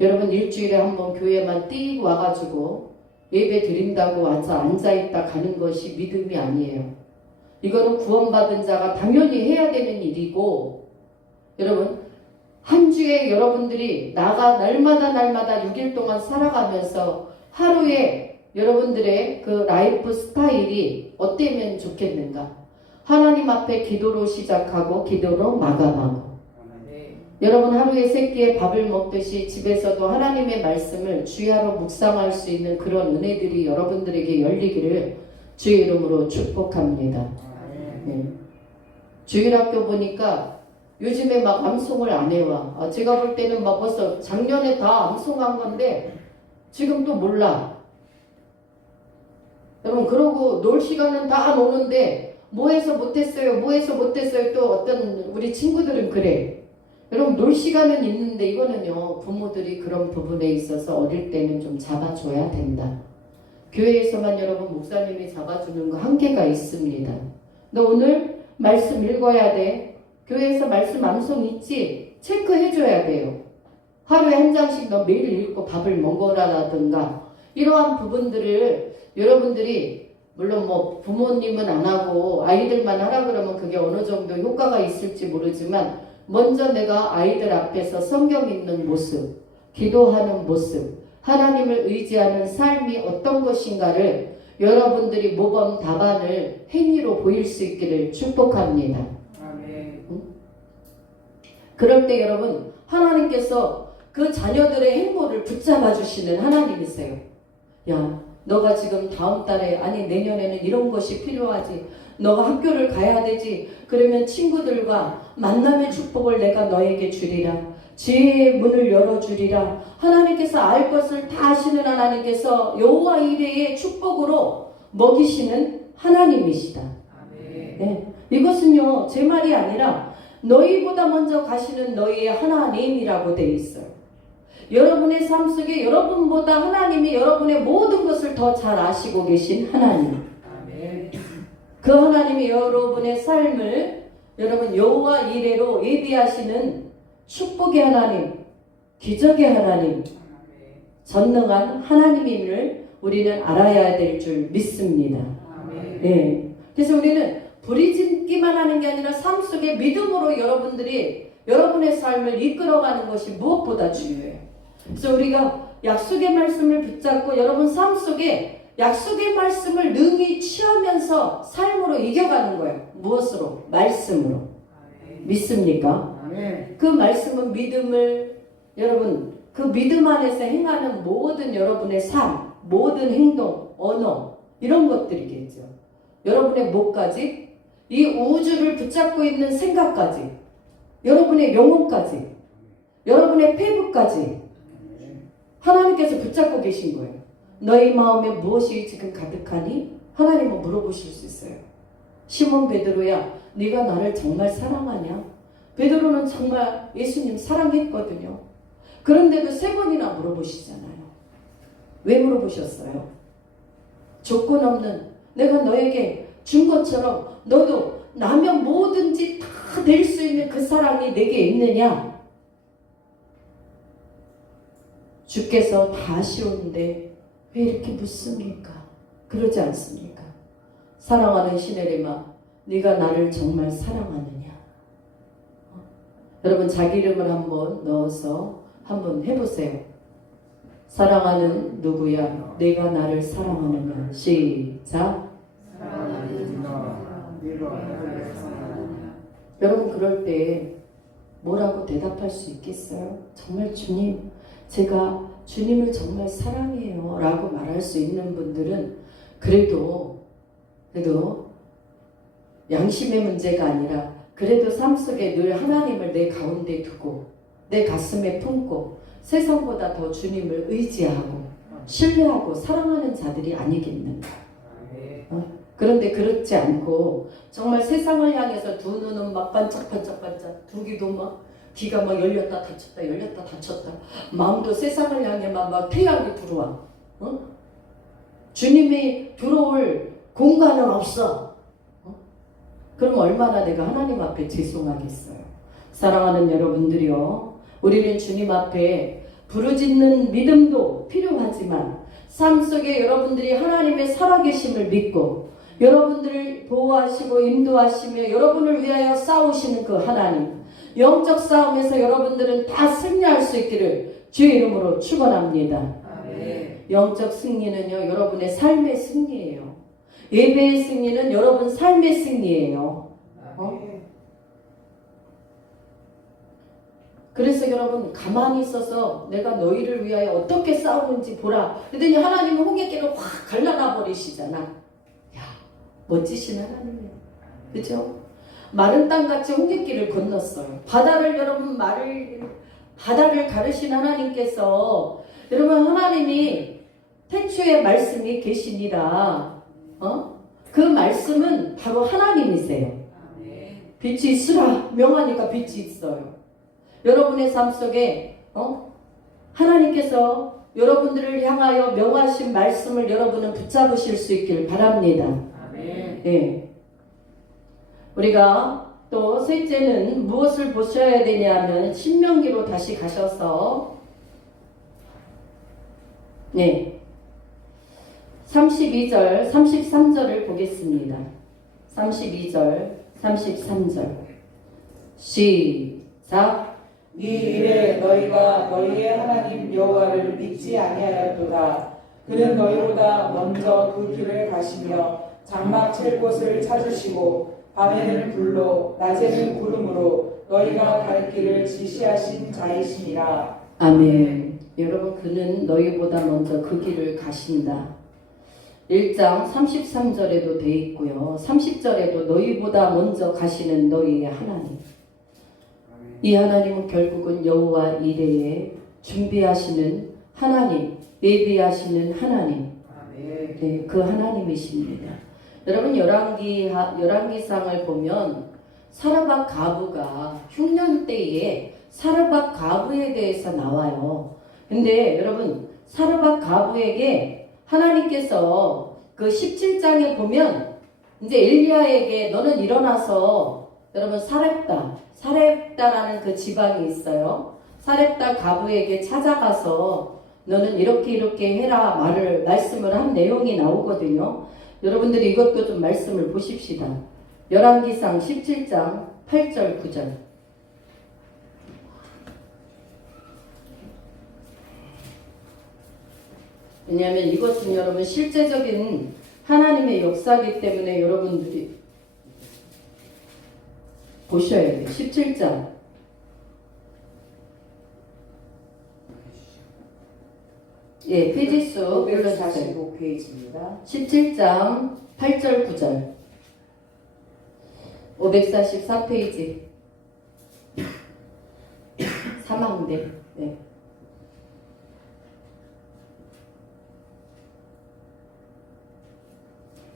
여러분 일주일에 한번 교회만 띡 와가지고 예배 드린다고 와서 앉아있다 가는 것이 믿음이 아니에요. 이거는 구원받은 자가 당연히 해야 되는 일이고 여러분 한 주에 여러분들이 날마다 6일 동안 살아가면서 하루에 여러분들의 그 라이프 스타일이 어때면 좋겠는가? 하나님 앞에 기도로 시작하고 기도로 마감하고 여러분 하루에 세 끼의 밥을 먹듯이 집에서도 하나님의 말씀을 주야로 묵상할 수 있는 그런 은혜들이 여러분들에게 열리기를 주의 이름으로 축복합니다. 네. 주일학교 보니까 요즘에 막 암송을 안 해와. 제가 볼 때는 막 벌써 작년에 다 암송한 건데 지금 또 몰라. 여러분 그러고 놀 시간은 다 노는데 뭐 해서 못했어요 또 어떤 우리 친구들은 그래. 여러분 놀 시간은 있는데 이거는요 부모들이 그런 부분에 있어서 어릴 때는 좀 잡아줘야 된다. 교회에서만 여러분 목사님이 잡아주는 거 한계가 있습니다. 너 오늘 말씀 읽어야 돼. 교회에서 말씀 암송 있지? 체크해줘야 돼요. 하루에 한 장씩 너 매일 읽고 밥을 먹어라라든가 이러한 부분들을 여러분들이 물론 뭐 부모님은 안 하고 아이들만 하라 그러면 그게 어느 정도 효과가 있을지 모르지만 먼저 내가 아이들 앞에서 성경 읽는 모습, 기도하는 모습, 하나님을 의지하는 삶이 어떤 것인가를 여러분들이 모범 답안을 행위로 보일 수 있기를 축복합니다. 그럴 때 여러분 하나님께서 그 자녀들의 행보를 붙잡아 주시는 하나님이세요. 야, 너가 지금 다음 달에 아니 내년에는 이런 것이 필요하지. 너가 학교를 가야 되지. 그러면 친구들과 만남의 축복을 내가 너에게 주리라. 지혜의 문을 열어주리라. 하나님께서 알 것을 다 아시는 하나님께서 여호와 이레의 축복으로 먹이시는 하나님이시다. 네. 이것은요 제 말이 아니라 너희보다 먼저 가시는 너희의 하나님이라고 되어 있어요. 여러분의 삶 속에 여러분보다 하나님이 여러분의 모든 것을 더 잘 아시고 계신 하나님. 그 하나님이 여러분의 삶을 여러분 여호와 이레로 예비하시는 축복의 하나님, 기적의 하나님, 전능한 하나님임을 우리는 알아야 될 줄 믿습니다. 네. 그래서 우리는 부리짖기만 하는 게 아니라 삶 속에 믿음으로 여러분들이 여러분의 삶을 이끌어가는 것이 무엇보다 중요해요. 그래서 우리가 약속의 말씀을 붙잡고 여러분 삶 속에 약속의 말씀을 능히 취하면서 삶으로 이겨가는 거예요. 무엇으로? 말씀으로. 믿습니까? 그 말씀은 믿음을 여러분 그 믿음 안에서 행하는 모든 여러분의 삶, 모든 행동, 언어 이런 것들이겠죠. 여러분의 목까지 이 우주를 붙잡고 있는 생각까지 여러분의 영혼까지, 여러분의 폐부까지 하나님께서 붙잡고 계신 거예요. 너희 마음에 무엇이 지금 가득하니? 하나님은 물어보실 수 있어요. 시몬 베드로야, 네가 나를 정말 사랑하냐? 베드로는 정말 예수님 사랑했거든요. 그런데도 3번이나 물어보시잖아요. 왜 물어보셨어요? 조건 없는, 내가 너에게 준 것처럼 너도 나면 뭐든지 다 낼 수 있는 그 사랑이 내게 있느냐? 주께서 다 아쉬운데 왜 이렇게 묻습니까? 그러지 않습니까? 사랑하는 시네리마, 네가 나를 정말 사랑하느냐? 여러분 자기 이름을 한번 넣어서 한번 해보세요. 사랑하는 누구야? 내가 나를 사랑하느냐? 시작. 여러분 그럴 때 뭐라고 대답할 수 있겠어요? 정말 주님, 제가 주님을 정말 사랑해요 라고 말할 수 있는 분들은 그래도 양심의 문제가 아니라 그래도 삶 속에 늘 하나님을 내 가운데 두고 내 가슴에 품고 세상보다 더 주님을 의지하고 신뢰하고 사랑하는 자들이 아니겠는가. 그런데 그렇지 않고 정말 세상을 향해서 두 눈은 막 반짝반짝반짝, 두 귀도 막 귀가 막 열렸다 닫혔다 열렸다 닫혔다, 마음도 세상을 향해만 막 태양이 들어와. 주님이 들어올 공간은 없어. 그럼 얼마나 내가 하나님 앞에 죄송하겠어요. 사랑하는 여러분들이요, 우리는 주님 앞에 부르짖는 믿음도 필요하지만 삶 속에 여러분들이 하나님의 살아계심을 믿고 여러분들을 보호하시고 인도하시며 여러분을 위하여 싸우시는 그 하나님, 영적 싸움에서 여러분들은 다 승리할 수 있기를 주의 이름으로 축원합니다. 아멘. 영적 승리는요, 여러분의 삶의 승리예요. 예배의 승리는 여러분 삶의 승리예요. 그래서 여러분 가만히 있어서 내가 너희를 위하여 어떻게 싸우는지 보라. 그랬더니 하나님은 홍해길을 확 갈라놔 버리시잖아. 야, 멋지신 하나님이에요. 그죠? 마른 땅같이 홍해길을 건넜어요. 바다를 가르신 하나님께서, 여러분 하나님이 태초에 말씀이 계시니라. 그 말씀은 바로 하나님이세요. 빛이 있으라 명하니까 빛이 있어요. 여러분의 삶 속에 하나님께서 여러분들을 향하여 명하신 말씀을 여러분은 붙잡으실 수 있길 바랍니다. 아멘. 네. 우리가 또 셋째는 무엇을 보셔야 되냐면 신명기로 다시 가셔서 32절 33절을 보겠습니다. 32절 33절 시작. 네 일에 너희가 너희의 하나님 여호와를 믿지 아니하였도다. 그는 너희보다 먼저 그 길을 가시며 장막 칠 곳을 찾으시고 밤에는 불로 낮에는 구름으로 너희가 갈 길을 지시하신 자이시니라. 아멘. 여러분 그는 너희보다 먼저 그 길을 가신다. 1장 33절에도 돼 있고요. 30절에도 너희보다 먼저 가시는 너희의 하나님. 이 하나님은 결국은 여호와 이레에 준비하시는 하나님, 예비하시는 하나님, 네, 그 하나님이십니다. 여러분 열왕기상을 보면 사르밧 가부가 흉년 때에 사르밧 가부에 대해서 나와요. 근데 여러분 사르밧 가부에게 하나님께서 그 17장에 보면 이제 엘리야에게 너는 일어나서, 여러분 사렙다라는 그 지방이 있어요. 사렙다 가부에게 찾아가서 너는 이렇게 해라 말씀을 한 내용이 나오거든요. 여러분들이 이것도 좀 말씀을 보십시다. 열왕기상 17장 8절 9절. 왜냐하면 이것은 여러분 실제적인 하나님의 역사이기 때문에 여러분들이 보셔야 돼요. 17장. 예, 페이지수 불러주세요. 545페이지입니다. 17장 8절 9절. 544페이지. 네, 네.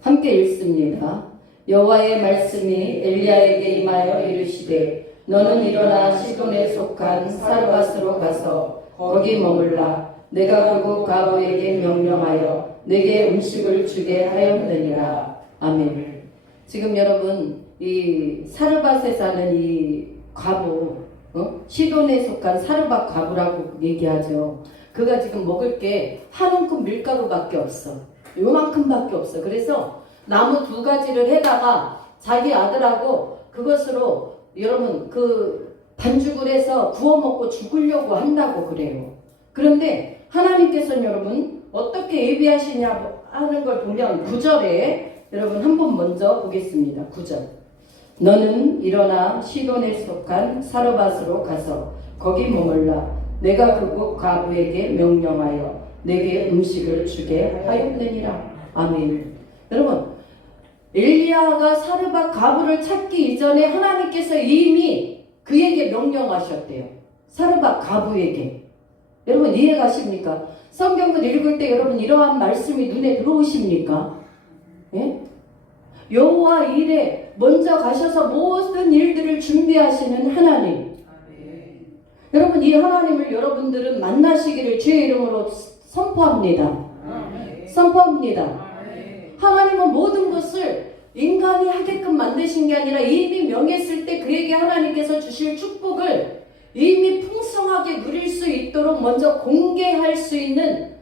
함께 읽습니다. 여호와의 말씀이 엘리야에게 임하여 이르시되 너는 일어나 시돈에 속한 사르밧으로 가서 거기 머물라. 내가 그곳 과부에게 명령하여 내게 음식을 주게 하였느니라. 아멘. 지금 여러분 이 사르밧에 사는 이 과부, 시돈에 속한 사르밧 과부라고 얘기하죠. 그가 지금 먹을 게 한 움큼 밀가루밖에 없어. 요만큼밖에 없어. 그래서 나무 2가지를 해다가 자기 아들하고 그것으로 여러분 그 반죽을 해서 구워 먹고 죽으려고 한다고 그래요. 그런데 하나님께서는 여러분 어떻게 예비하시냐 하는 걸 보면 9절에 여러분 한번 먼저 보겠습니다. 9절. 너는 일어나 시돈에 속한 사르밧으로 가서 거기 머물라. 내가 그곳 과부에게 명령하여 내게 음식을 주게 하였느니라. 아멘. 여러분 엘리야가 사르밧 과부를 찾기 이전에 하나님께서 이미 그에게 명령하셨대요. 사르밧 과부에게. 여러분 이해가십니까? 성경을 읽을 때 여러분 이러한 말씀이 눈에 들어오십니까? 예? 여호와 일에 먼저 가셔서 모든 일들을 준비하시는 하나님. 여러분 이 하나님을 여러분들은 만나시기를 주의 이름으로 선포합니다. 선포합니다. 하나님은 모든 것을 인간이 하게끔 만드신 게 아니라 이미 명했을 때 그에게 하나님께서 주실 축복을 이미 풍성하게 누릴 수 있도록 먼저 공개할 수 있는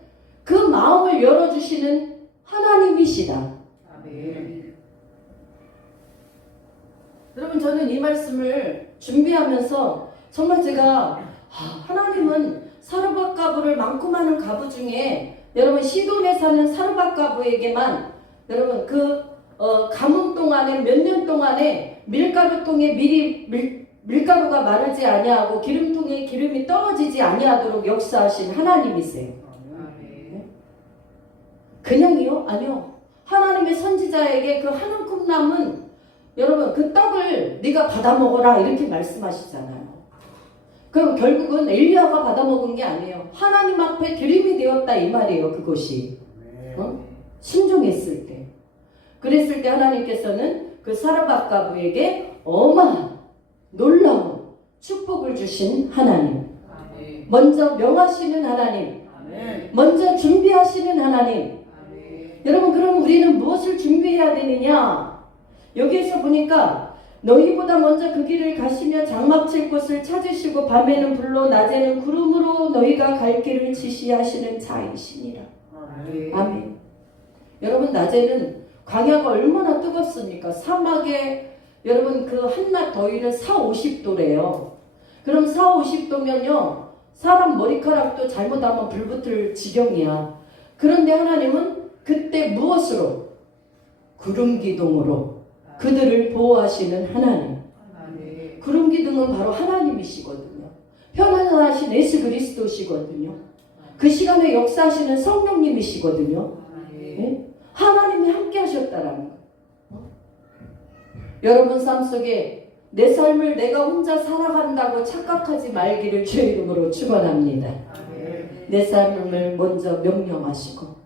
그 마음을 열어주시는 하나님이시다. 여러분 저는 이 말씀을 준비하면서 정말 제가 하나님은 사르밧 과부를 많고 많은 과부 중에 여러분 시돈에 사는 사르밧 과부에게만 여러분 그 가뭄 동안에 몇 년 동안에 밀가루통에 밀가루가 마르지 아니하고 기름통에 기름이 떨어지지 아니하도록 역사하신 하나님이세요. 그냥이요? 아니요. 하나님의 선지자에게 그 한 움큼 남은 여러분 그 떡을 네가 받아 먹어라 이렇게 말씀하시잖아요. 그럼 결국은 엘리야가 받아 먹은 게 아니에요. 하나님 앞에 드림이 되었다 이 말이에요. 그것이 순종했을 때. 그랬을 때 하나님께서는 그 사르밧 과부에게 어마한 놀라운 축복을 주신 하나님. 먼저 명하시는 하나님. 먼저 준비하시는 하나님. 여러분 그럼 우리는 무엇을 준비해야 되느냐? 여기에서 보니까 너희보다 먼저 그 길을 가시며 장막 칠 곳을 찾으시고 밤에는 불로 낮에는 구름으로 너희가 갈 길을 지시하시는 자이시니라. 아멘. 여러분 낮에는 광야가 얼마나 뜨겁습니까? 사막에 여러분 그 한낮 더위는 40~50도래요. 그럼 40~50도면요 사람 머리카락도 잘못하면 불붙을 지경이야. 그런데 하나님은 그때 무엇으로? 구름기둥으로 그들을 보호하시는 하나님. 구름기둥은 바로 하나님이시거든요. 편안하신 예수 그리스도시거든요. 그 시간에 역사하시는 성령님이시거든요. 네? 하나님이 함께 하셨다라는 거예요. 여러분 삶 속에 내 삶을 내가 혼자 살아간다고 착각하지 말기를 주의 이름으로 축원합니다. 내 삶을 먼저 명령하시고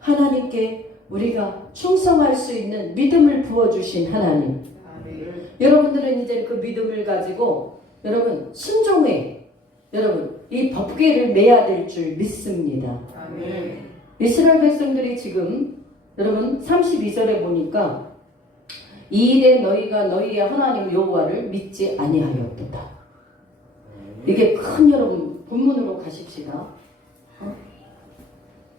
하나님께 우리가 충성할 수 있는 믿음을 부어주신 하나님. 여러분들은 이제 그 믿음을 가지고 여러분 순종해 여러분 이 법궤를 매야 될 줄 믿습니다. 이스라엘 백성들이 지금 여러분 32절에 보니까 이 일에 너희가 너희의 하나님 여호와를 믿지 아니하였도다. 이게 큰 여러분 본문으로 가십시다.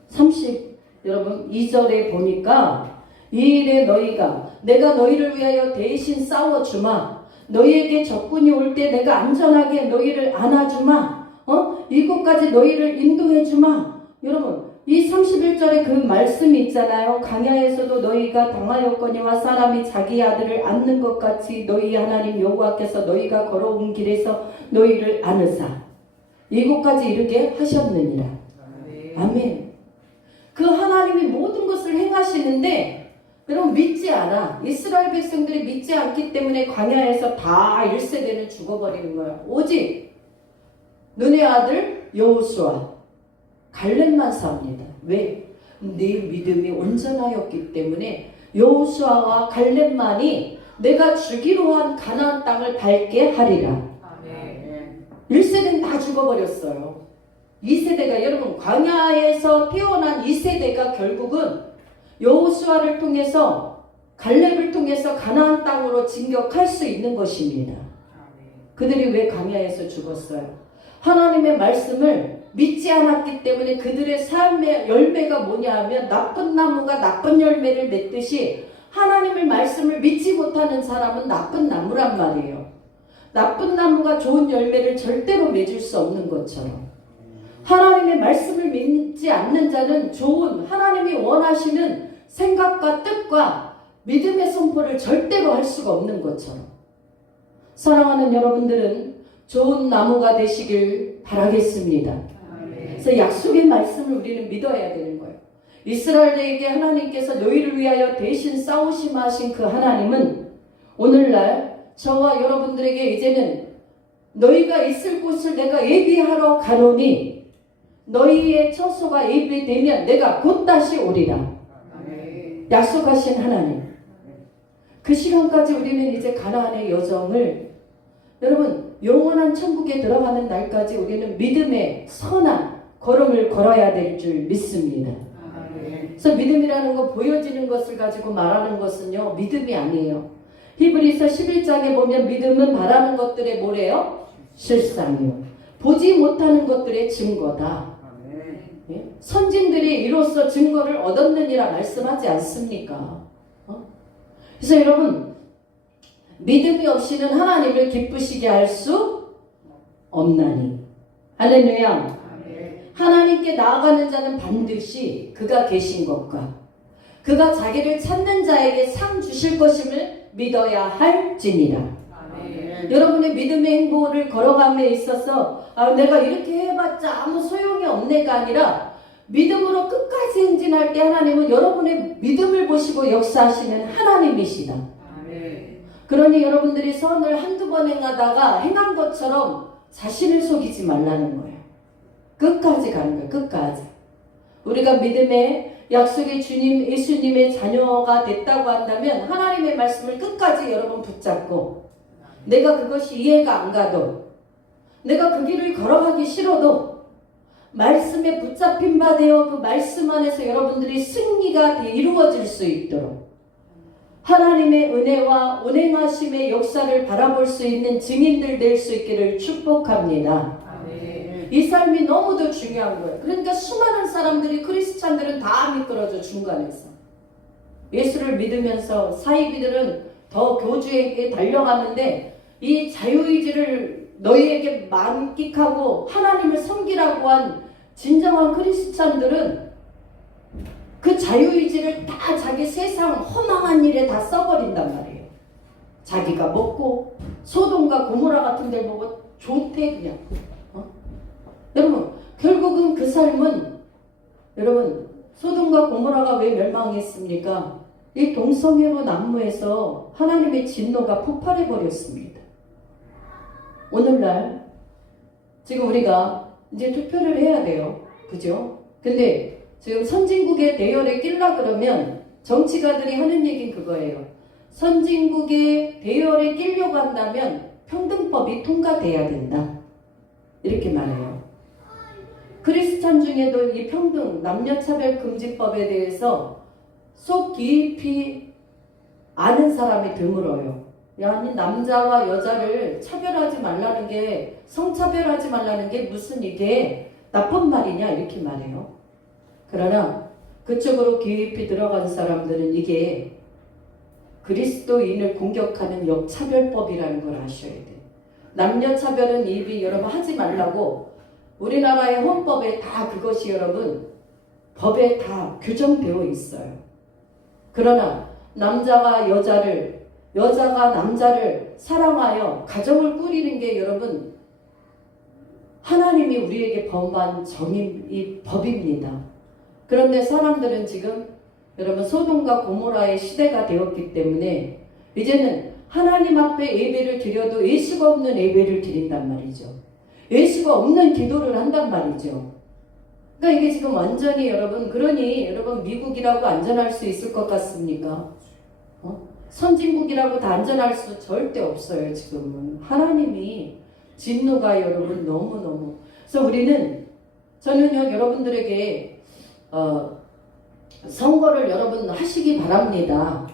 30 여러분 2절에 보니까 이 일에 너희가 내가 너희를 위하여 대신 싸워주마. 너희에게 적군이 올 때 내가 안전하게 너희를 안아주마. 이곳까지 너희를 인도해주마. 여러분 이 31절에 그 말씀이 있잖아요. 강야에서도 너희가 당하였거니와 사람이 자기 아들을 안는 것 같이 너희 하나님 여호와께서 너희가 걸어온 길에서 너희를 안으사 이곳까지 이르게 하셨느니라. 아멘. 그 하나님이 모든 것을 행하시는데 여러분 믿지 않아. 이스라엘 백성들이 믿지 않기 때문에 광야에서 다 1세대는 죽어버리는 거야. 오직 눈의 아들 여호수아, 갈렙만 삽니다. 왜? 네 믿음이 온전하였기 때문에 여호수아와 갈렙만이 내가 주기로 한 가나안 땅을 밟게 하리라. 1세대는 다 죽어버렸어요. 2세대가, 여러분 광야에서 태어난 2세대가 결국은 여호수아를 통해서, 갈렙을 통해서 가나안 땅으로 진격할 수 있는 것입니다. 그들이 왜 광야에서 죽었어요? 하나님의 말씀을 믿지 않았기 때문에. 그들의 삶의 열매가 뭐냐 하면 나쁜 나무가 나쁜 열매를 맺듯이 하나님의 말씀을 믿지 못하는 사람은 나쁜 나무란 말이에요. 나쁜 나무가 좋은 열매를 절대로 맺을 수 없는 것처럼, 하나님의 말씀을 믿지 않는 자는 좋은, 하나님이 원하시는 생각과 뜻과 믿음의 선포를 절대로 할 수가 없는 것처럼, 사랑하는 여러분들은 좋은 나무가 되시길 바라겠습니다. 그래서 약속의 말씀을 우리는 믿어야 되는 거예요. 이스라엘에게 하나님께서 너희를 위하여 대신 싸우시마 하신 그 하나님은 오늘날 저와 여러분들에게 이제는 너희가 있을 곳을 내가 예비하러 가노니 너희의 처소가 예비되면 내가 곧 다시 오리라. 약속하신 하나님. 그 시간까지 우리는 이제 가나안의 여정을, 여러분 영원한 천국에 들어가는 날까지 우리는 믿음의 선한 걸음을 걸어야 될 줄 믿습니다. 그래서 믿음이라는 거, 보여지는 것을 가지고 말하는 것은요 믿음이 아니에요. 히브리서 11장에 보면 믿음은 바라는 것들의 뭐래요? 실상이요, 보지 못하는 것들의 증거다. 예? 선진들이 이로써 증거를 얻었느니라 말씀하지 않습니까? 그래서 여러분, 믿음이 없이는 하나님을 기쁘시게 할 수 없나니. 할렐루야. 하나님께 나아가는 자는 반드시 그가 계신 것과 그가 자기를 찾는 자에게 상 주실 것임을 믿어야 할지니라. 여러분의 믿음의 행보를 걸어감에 있어서 내가 이렇게 해봤자 아무 소용이 없네가 아니라, 믿음으로 끝까지 행진할 때 하나님은 여러분의 믿음을 보시고 역사하시는 하나님이시다. 그러니 여러분들이 선을 한두 번 행하다가 행한 것처럼 자신을 속이지 말라는 거예요. 끝까지 가는 거예요. 끝까지. 우리가 믿음의 약속의 주님 예수님의 자녀가 됐다고 한다면 하나님의 말씀을 끝까지 여러분 붙잡고, 내가 그것이 이해가 안 가도, 내가 그 길을 걸어가기 싫어도 말씀에 붙잡힌 바 되어 그 말씀 안에서 여러분들이 승리가 이루어질 수 있도록 하나님의 은혜와 운행하심의 역사를 바라볼 수 있는 증인들 될 수 있기를 축복합니다. 이 삶이 너무도 중요한 거예요. 그러니까 수많은 사람들이, 크리스찬들은 다 미끄러져. 중간에서 예수를 믿으면서 사이비들은 더 교주에게 달려가는데, 이 자유의지를 너희에게 만끽하고 하나님을 섬기라고 한 진정한 크리스찬들은 그 자유의지를 다 자기 세상 허망한 일에 다 써버린단 말이에요. 자기가 먹고 소돔과 고모라 같은 데를 보고 좋대 그냥. 여러분 결국은 그 삶은, 여러분 소돔과 고모라가 왜 멸망했습니까? 이 동성애로 난무해서 하나님의 진노가 폭발해 버렸습니다. 오늘날 지금 우리가 이제 투표를 해야 돼요. 그죠? 근데 지금 선진국의 대열에 끼려 그러면 정치가들이 하는 얘기는 그거예요. 선진국의 대열에 끼려고 한다면 평등법이 통과돼야 된다. 이렇게 말해요. 크리스찬 중에도 이 평등, 남녀차별금지법에 대해서 속 깊이 아는 사람이 드물어요. 아니 남자와 여자를 차별하지 말라는 게, 성차별하지 말라는 게 무슨 이게 나쁜 말이냐 이렇게 말해요. 그러나 그쪽으로 깊이 들어간 사람들은 이게 그리스도인을 공격하는 역차별법이라는 걸 아셔야 돼요. 남녀차별은 이미 여러분 하지 말라고 우리나라의 헌법에 다 그것이 여러분 법에 다 규정되어 있어요. 그러나 남자가 여자를, 여자가 남자를 사랑하여 가정을 꾸리는 게 여러분 하나님이 우리에게 범한 이 법입니다. 그런데 사람들은 지금 여러분 소돔과 고모라의 시대가 되었기 때문에 이제는 하나님 앞에 예배를 드려도 예수가 없는 예배를 드린단 말이죠. 예수가 없는 기도를 한단 말이죠. 그러니까 이게 지금 완전히 여러분, 그러니 여러분 미국이라고 안전할 수 있을 것 같습니까? 선진국이라고 다 안전할 수 절대 없어요. 지금은 하나님이 진노가 여러분 너무너무. 그래서 저는요 여러분들에게 선거를 여러분 하시기 바랍니다.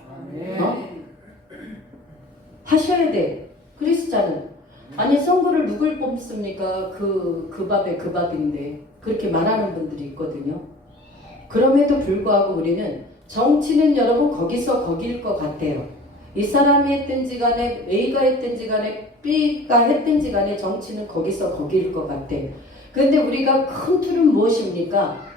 하셔야 돼. 크리스찬은. 아니 선거를 누굴 뽑습니까? 그 밥에 그 밥인데 그렇게 말하는 분들이 있거든요. 그럼에도 불구하고 우리는 정치는 여러분 거기서 거기일 것 같아요. 이 사람이 했든지 간에 A가 했든지 간에 B가 했든지 간에 정치는 거기서 거기일 것 같아요. 그런데 우리가 큰 틀은 무엇입니까?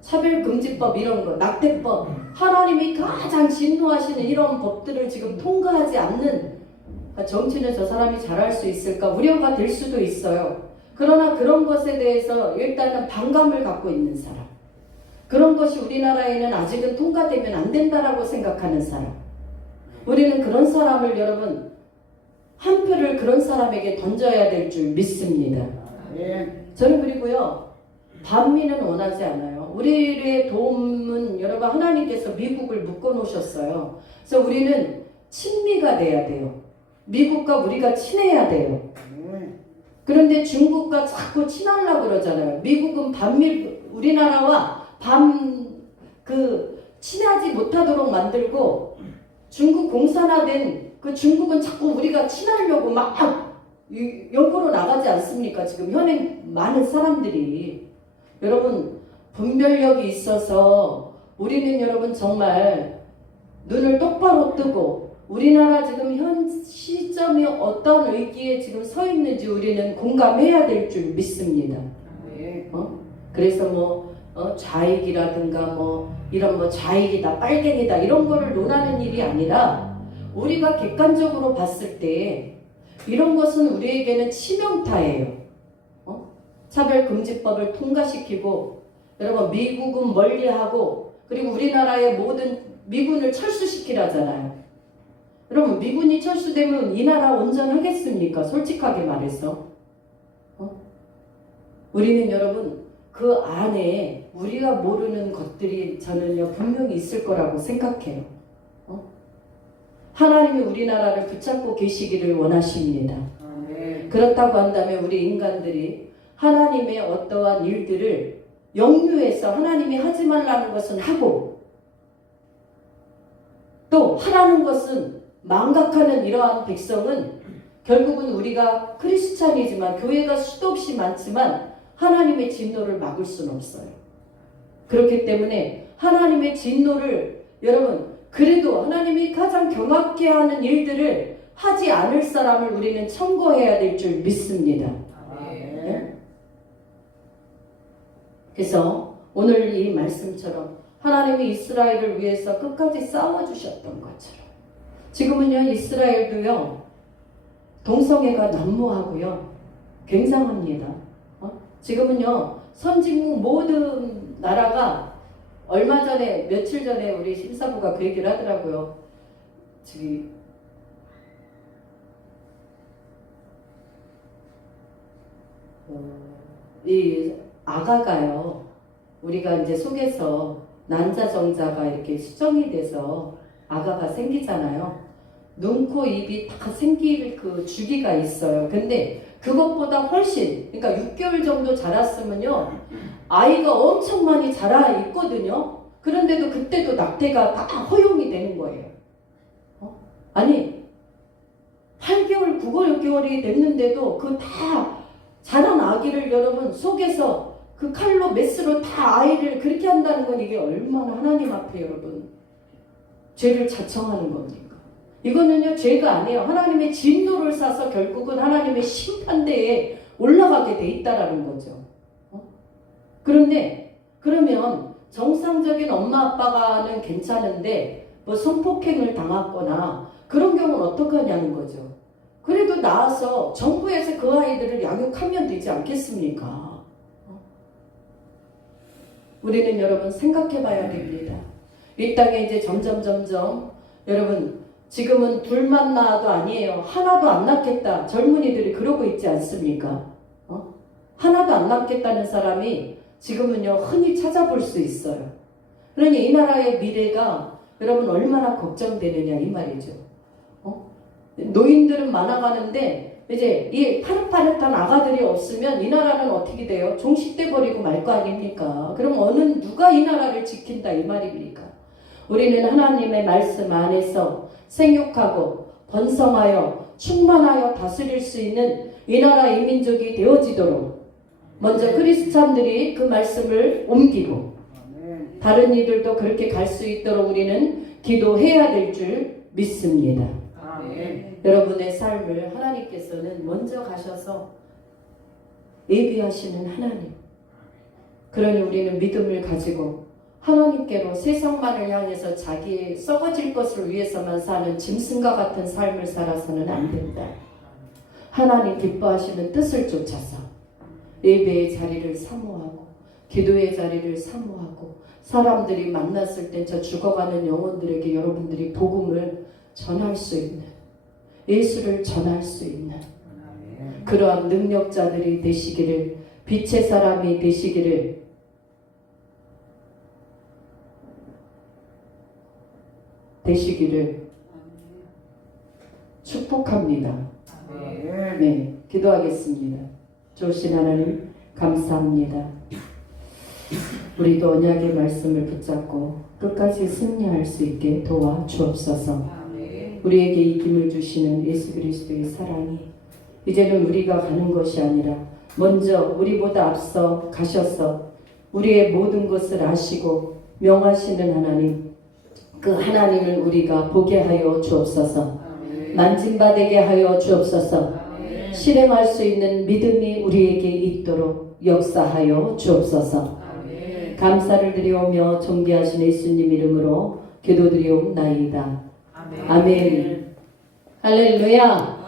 차별금지법 이런 거, 낙태법, 하나님이 가장 진노하시는 이런 법들을 지금 통과하지 않는 정치는 저 사람이 잘할 수 있을까 우려가 될 수도 있어요. 그러나 그런 것에 대해서 일단은 반감을 갖고 있는 사람, 그런 것이 우리나라에는 아직은 통과되면 안 된다라고 생각하는 사람, 우리는 그런 사람을 여러분 한 표를 그런 사람에게 던져야 될 줄 믿습니다. 저는 그리고요 반미는 원하지 않아요. 우리의 도움은 여러분 하나님께서 미국을 묶어 놓으셨어요. 그래서 우리는 친미가 돼야 돼요. 미국과 우리가 친해야 돼요. 그런데 중국과 자꾸 친하려고 그러잖아요. 미국은 우리나라와 친하지 못하도록 만들고 중국 공산화된 그 중국은 자꾸 우리가 친하려고 막 역으로 나가지 않습니까? 지금 현행 많은 사람들이. 여러분 분별력이 있어서 우리는 여러분 정말 눈을 똑바로 뜨고 우리나라 지금 현 시점이 어떤 위기에 지금 서 있는지 우리는 공감해야 될 줄 믿습니다. 그래서 좌익이라든가 이런 좌익이다 빨갱이다 이런 거를 논하는 일이 아니라 우리가 객관적으로 봤을 때 이런 것은 우리에게는 치명타예요. 차별금지법을 통과시키고 여러분 미국은 멀리하고 그리고 우리나라의 모든 미군을 철수시키라잖아요. 여러분 미군이 철수되면 이 나라 온전하겠습니까? 솔직하게 말해서. 우리는 여러분 그 안에 우리가 모르는 것들이 저는요 분명히 있을 거라고 생각해요. 하나님이 우리나라를 붙잡고 계시기를 원하십니다. 그렇다고 한다면 우리 인간들이 하나님의 어떠한 일들을 역류해서 하나님이 하지 말라는 것은 하고 또 하라는 것은 망각하는 이러한 백성은 결국은 우리가 크리스찬이지만 교회가 수도 없이 많지만 하나님의 진노를 막을 수는 없어요. 그렇기 때문에 하나님의 진노를 여러분 그래도 하나님이 가장 경악케 하는 일들을 하지 않을 사람을 우리는 청구해야 될 줄 믿습니다. 네? 그래서 오늘 이 말씀처럼 하나님이 이스라엘을 위해서 끝까지 싸워주셨던 것처럼 지금은요 이스라엘도요 동성애가 난무하고요 굉장합니다. 지금은요 선진국 모든 나라가 얼마 전에 며칠 전에 우리 심사부가 그 얘기를 하더라고요. 이 아가가요 우리가 이제 속에서 난자정자가 이렇게 수정이 돼서 아가가 생기잖아요. 눈, 코, 입이 다 생길 그 주기가 있어요. 근데 그것보다 훨씬 그러니까 6개월 정도 자랐으면요 아이가 엄청 많이 자라 있거든요. 그런데도 그때도 낙태가 다 허용이 되는 거예요. 아니 8개월, 9개월, 6개월이 됐는데도 그 다 자란 아기를 여러분 속에서 그 칼로 메스로 다 아이를 그렇게 한다는 건 이게 얼마나 하나님 앞에 여러분 죄를 자청하는 겁니까? 이거는요 죄가 아니에요. 하나님의 진노를 사서 결국은 하나님의 심판대에 올라가게 돼 있다라는 거죠. 그런데 그러면 정상적인 엄마 아빠가는 괜찮은데 성폭행을 당했거나 그런 경우는 어떻게 하냐는 거죠. 그래도 나와서 정부에서 그 아이들을 양육하면 되지 않겠습니까? 우리는 여러분 생각해 봐야 됩니다. 이 땅에 이제 점점 여러분 지금은 둘만 낳아도 아니에요. 하나도 안 낳겠다. 젊은이들이 그러고 있지 않습니까? 하나도 안 낳겠다는 사람이 지금은요 흔히 찾아볼 수 있어요. 그러니 이 나라의 미래가 여러분 얼마나 걱정되느냐 이 말이죠. 노인들은 많아가는데 이제 이 파릇파릇한 아가들이 없으면 이 나라는 어떻게 돼요? 종식돼 버리고 말 거 아닙니까? 그럼 누가 이 나라를 지킨다 이 말입니까? 우리는 하나님의 말씀 안에서 생육하고 번성하여 충만하여 다스릴 수 있는 이 나라 이 민족이 되어지도록 먼저 크리스찬들이 그 말씀을 옮기고 다른 이들도 그렇게 갈 수 있도록 우리는 기도해야 될 줄 믿습니다. 여러분의 삶을 하나님께서는 먼저 가셔서 예비하시는 하나님. 그러니 우리는 믿음을 가지고 하나님께로 세상만을 향해서 자기의 썩어질 것을 위해서만 사는 짐승과 같은 삶을 살아서는 안 된다. 하나님 기뻐하시는 뜻을 쫓아서 예배의 자리를 사모하고 기도의 자리를 사모하고 사람들이 만났을 때 저 죽어가는 영혼들에게 여러분들이 복음을 전할 수 있는 예수를 전할 수 있는 그러한 능력자들이 되시기를 빛의 사람이 되시기를 축복합니다. 네, 기도하겠습니다. 좋으신 하나님 감사합니다. 우리도 언약의 말씀을 붙잡고 끝까지 승리할 수 있게 도와 주옵소서. 우리에게 이김을 주시는 예수 그리스도의 사랑이 이제는 우리가 가는 것이 아니라 먼저 우리보다 앞서 가셔서 우리의 모든 것을 아시고 명하시는 하나님, 그 하나님을 우리가 보게 하여 주옵소서. 만진받게 하여 주옵소서. 실행할 수 있는 믿음이 우리에게 있도록 역사하여 주옵소서. 감사를 드리오며 존귀하신 예수님 이름으로 기도드리옵나이다. 아멘. 할렐루야.